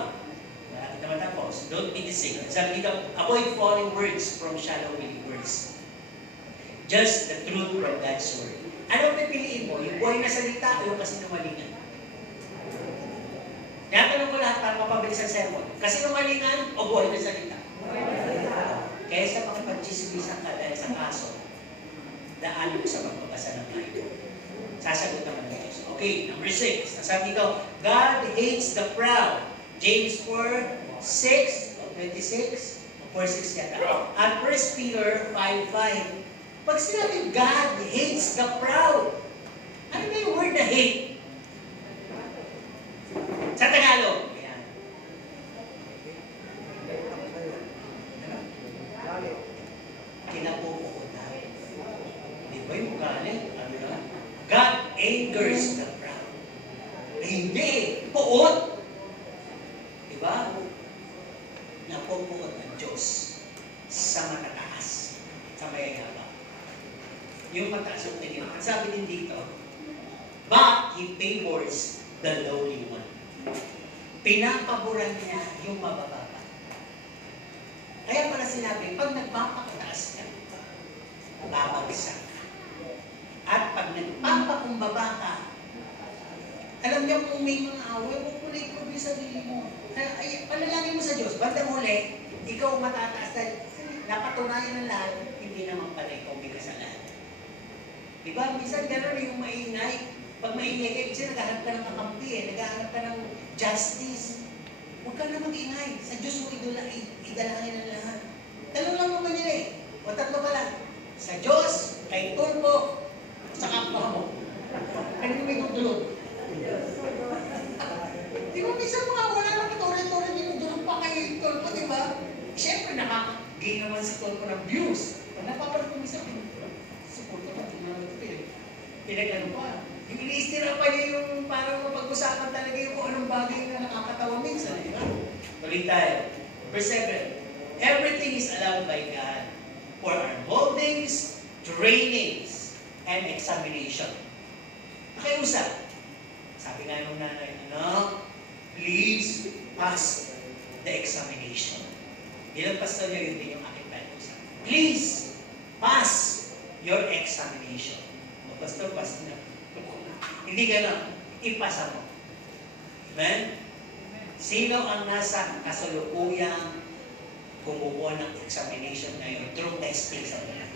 Malapit naman tapos. Don't be deceived. Sabi dito, avoid falling words from shallow believers. Just the truth from God's word. Ano pipiliin mo? Yung buhay na salita o yung kasinungalingan? Natanong ko lahat para mapabilis ang sermon. Kasinungalingan o buhay na salita? Kaya sa mga pagchismisan ka dahil sa kaso, daan mo sa pagbabasa ng Bible. Sasagot naman ng Diyos. Okay, number 6. Nasabi dito, God hates the proud. James 4:6 o 26 o 4:6 yata. At 1 Peter 5:5. Pag sinabi God hates the proud, ano ba yung word na hate? Sa Tagalog. Yan. Kinapupukutan. Di ba yung galit? Ano na? God angers the proud. Hindi. Puot. Diba? Napupuot ng Diyos sa matataas, sa mayayabang. Yung mataas yung tingin. Ang sabi din dito, but He favors the lowly one. Pinapaboran niya yung mabababa. Kaya pala sinabi, pag nagpapakataas ka, babagsak ka. At pag nagpapakumbaba ka, alam niyo kung may mga away, huwag mo na i-prove yung sarili mo. Ay, panalangin mo sa Diyos. Bandang huli, ikaw matataas dahil napatunayan ng lahat, hindi naman pala ikaw may kasalanan. Diba? Minsan gano'n yung maingay. Pag maingay kayo, kasi naghahanap ka ng kakampi naghahanap ka ng justice. Huwag ka na mag-ingay. Sa Diyos mo idalangin ang lahat. Talong lang naman yun O tatlo ka lang. Sa Diyos, kay Tulpo, sa kapwa mo. Kanino may tutulog? Di ba, minsan mga wala lang katore-tore dinudulog pa kay Tulpo, di ba? Siyempre, nakakagain naman si Tulpo ng views. Pag napapanood ko minsan, support ko natin mga pinag-ano pa. Yung iniistira pa niya yung parang mapag-usapan talaga yung kung anong bagay na nakakatawa minsan, di ba? Tuloy tayo. Verse 7. Everything is allowed by God for our moldings, trainings, and examination. Nakiusap. Sabi nga nung nanay, please pass the examination. Ilang pastor niya yun din yung aking pag-usap. Please pass your examination. Pastor, pass na. Hindi gano'n. Ipasa mo. Amen? Sino ang nasa kasalukuyang kumukuha ng examination ngayon through testing sa mga?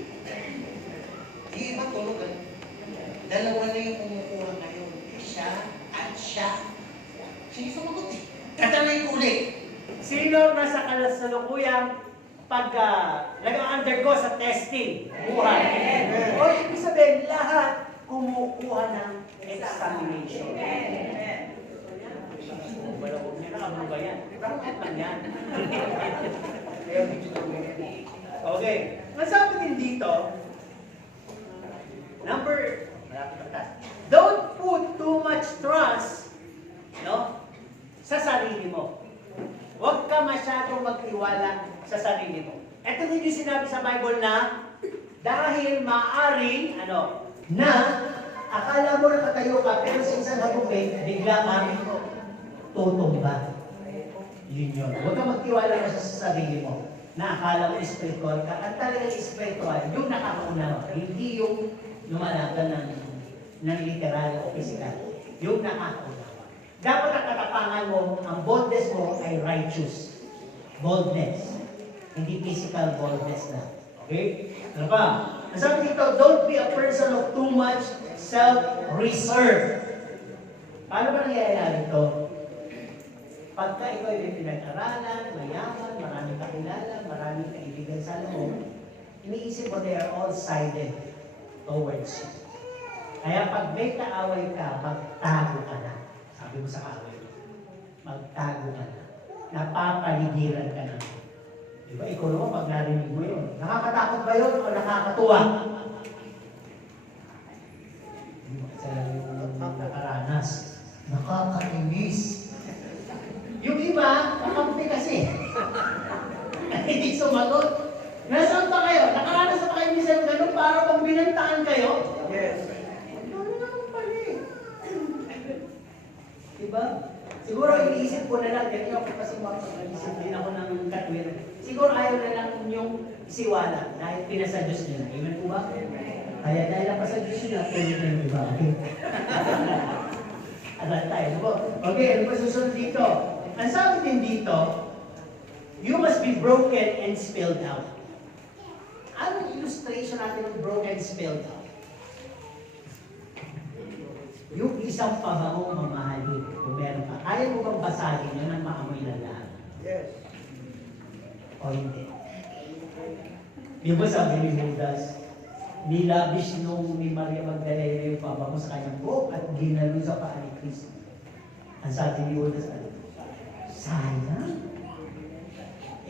Yung iba tulog. Dalawa na yung kumukuha ngayon. Siya at siya. Siya yung sumagot eh. Katanay ulit. Sino nasa kasalukuyang nag-undergo sa testing? Buhay. O ibig sabihin, lahat kumukuha ng examination. Malawag niya na, ano ba yan? Practice lang yan. Okay. Ang sabi din dito, don't put too much trust, no, sa sarili mo. Huwag ka masyadong magtiwala sa sarili mo. Ito din yung sinabi sa Bible na dahil maaring, na akala mo nakatayo ka, pero sa isang hagupin, bigla kang tutumba. Yun yun. Huwag ka magtiwala sa sarili mo na akala mo spiritual ka. At talagang spiritual, yung nakakaunawa, hindi yung lumalaban ng literal o physical. Yung nakakaunawa. Dapat ang katapangan mo, ang boldness mo ay righteous. Boldness. Hindi physical boldness na. Okay? Ano pa? Sabi dito, don't be a person of too much self-reserve. Paano ba nangyayari ito? Pagka ikaw ay pinag-aralan, mayaman, maraming kakilala, maraming kaibigan sa loob, iniisip mo they are all sided towards you. Kaya pag may kaaway ka, magtago ka na. Sabi mo sa kaaway, magtago ka na. Napapaligiran ka na. Diba? Ikaw naman pag narinig mo yun. Nakakatakot ba yun o nakakatuwa? Isa lang yung nakaranas. Nakakainis. Yung iba, kakampi kasi. Hindi sumagot. Nasaan pa kayo? Nakaranas na pa kayo minsan ganun para pang binantaan kayo? Yes. Ano naman pala eh. Diba? Siguro iniisip ko na lang, ganyan ako kasi mag-isip din ako ng katwir. Siguro ayaw na lang yung isiwala dahil pinasa Diyos nila. Amen po ba? Kaya dahil lang pa sa Diyos nila, pwede na yung iba. Okay? Aral tayo. Okay, ano pa susunod dito? Ang sabi din dito, you must be broken and spilled out. Ano yung illustration natin ng broken and spilled out? Yung isang pabangong mamahalin, kung meron ka, ayaw mo bang basahin yun ang maamoy na lahat? Yes. O hindi? Di ba sabi ni Judas, nilabis nung ni Maria Magdalena yung pabango sa kanyang buhok at ginalo sa paa ni Kristo. Ang sabi ni Judas, sayang.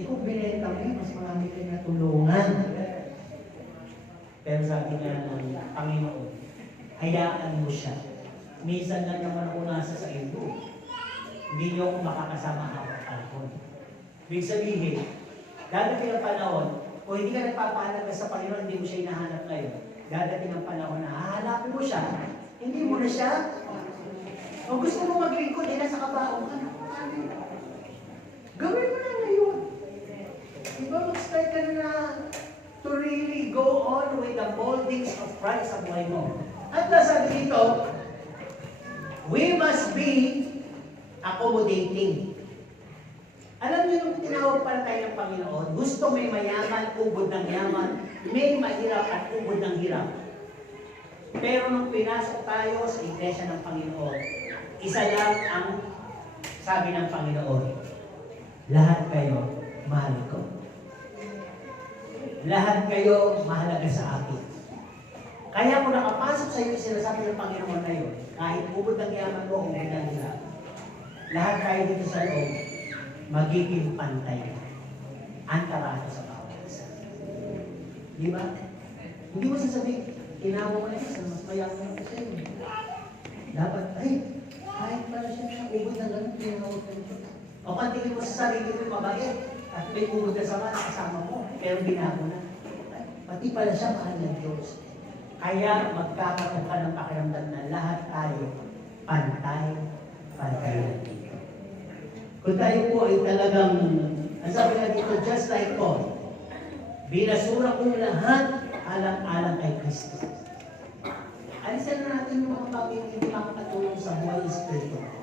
Kung binenta mo yun, mas marami kayo natulungan. Pero sabi nga ng Panginoon, hayaan mo siya. Minsan lang naman ako nasa sa iyo. Hindi niyo ako makakasama hapon. Ibig sabihin, dadating ang panahon, kung hindi ka nagpapahalaga sa Panginoon, hindi mo siya hinahanap ngayon. Dadating ang panahon na hahanapin mo siya, hindi mo na siya. Kung gusto mo maglingkod, nasa kabaong ka. Gawin mo na ngayon. Diba mag-start ka na to really go on with the moldings of Christ sa buhay mo. At nasabi dito, we must be accommodating. Alam niyo yung tinawag pala tayo ng Panginoon, gusto may mayaman, ubod ng yaman, may mahirap at ubod ng hirap. Pero nung pinasok tayo sa iglesia ng Panginoon, isa lang ang sabi ng Panginoon, lahat kayo mahal ko. Lahat kayo mahalaga sa akin. Kaya kung nakapasok sa iyo, sinasabi ng Panginoon na yun, kahit ubod ng yaman mo, ubod ng hirap, lahat tayo dito sa loob, magiging pantay. Ang tarato sa bawat isa. Di ba? Hindi mo sasabihin, tinawa mo na isa, mas mayaman ako sa iyo. Dapat, kahit pala siya sa ubod na gano'n, tinawag ka niya. O pantingin mo sa sarili mo mabait, at may ubod na sama na kasama mo, pero binago na. Pati pala siya mahal ng Diyos. Kaya magkakaroon ka ng pakiramdam na lahat tayo pantay dito. Kung tayo po ay talagang, ang sabi nga dito, just like Paul, binasura kong lahat alang-alang kay Kristo. Alisan na natin yung mga bagay na hindi makakatulong sa buhay espiritual.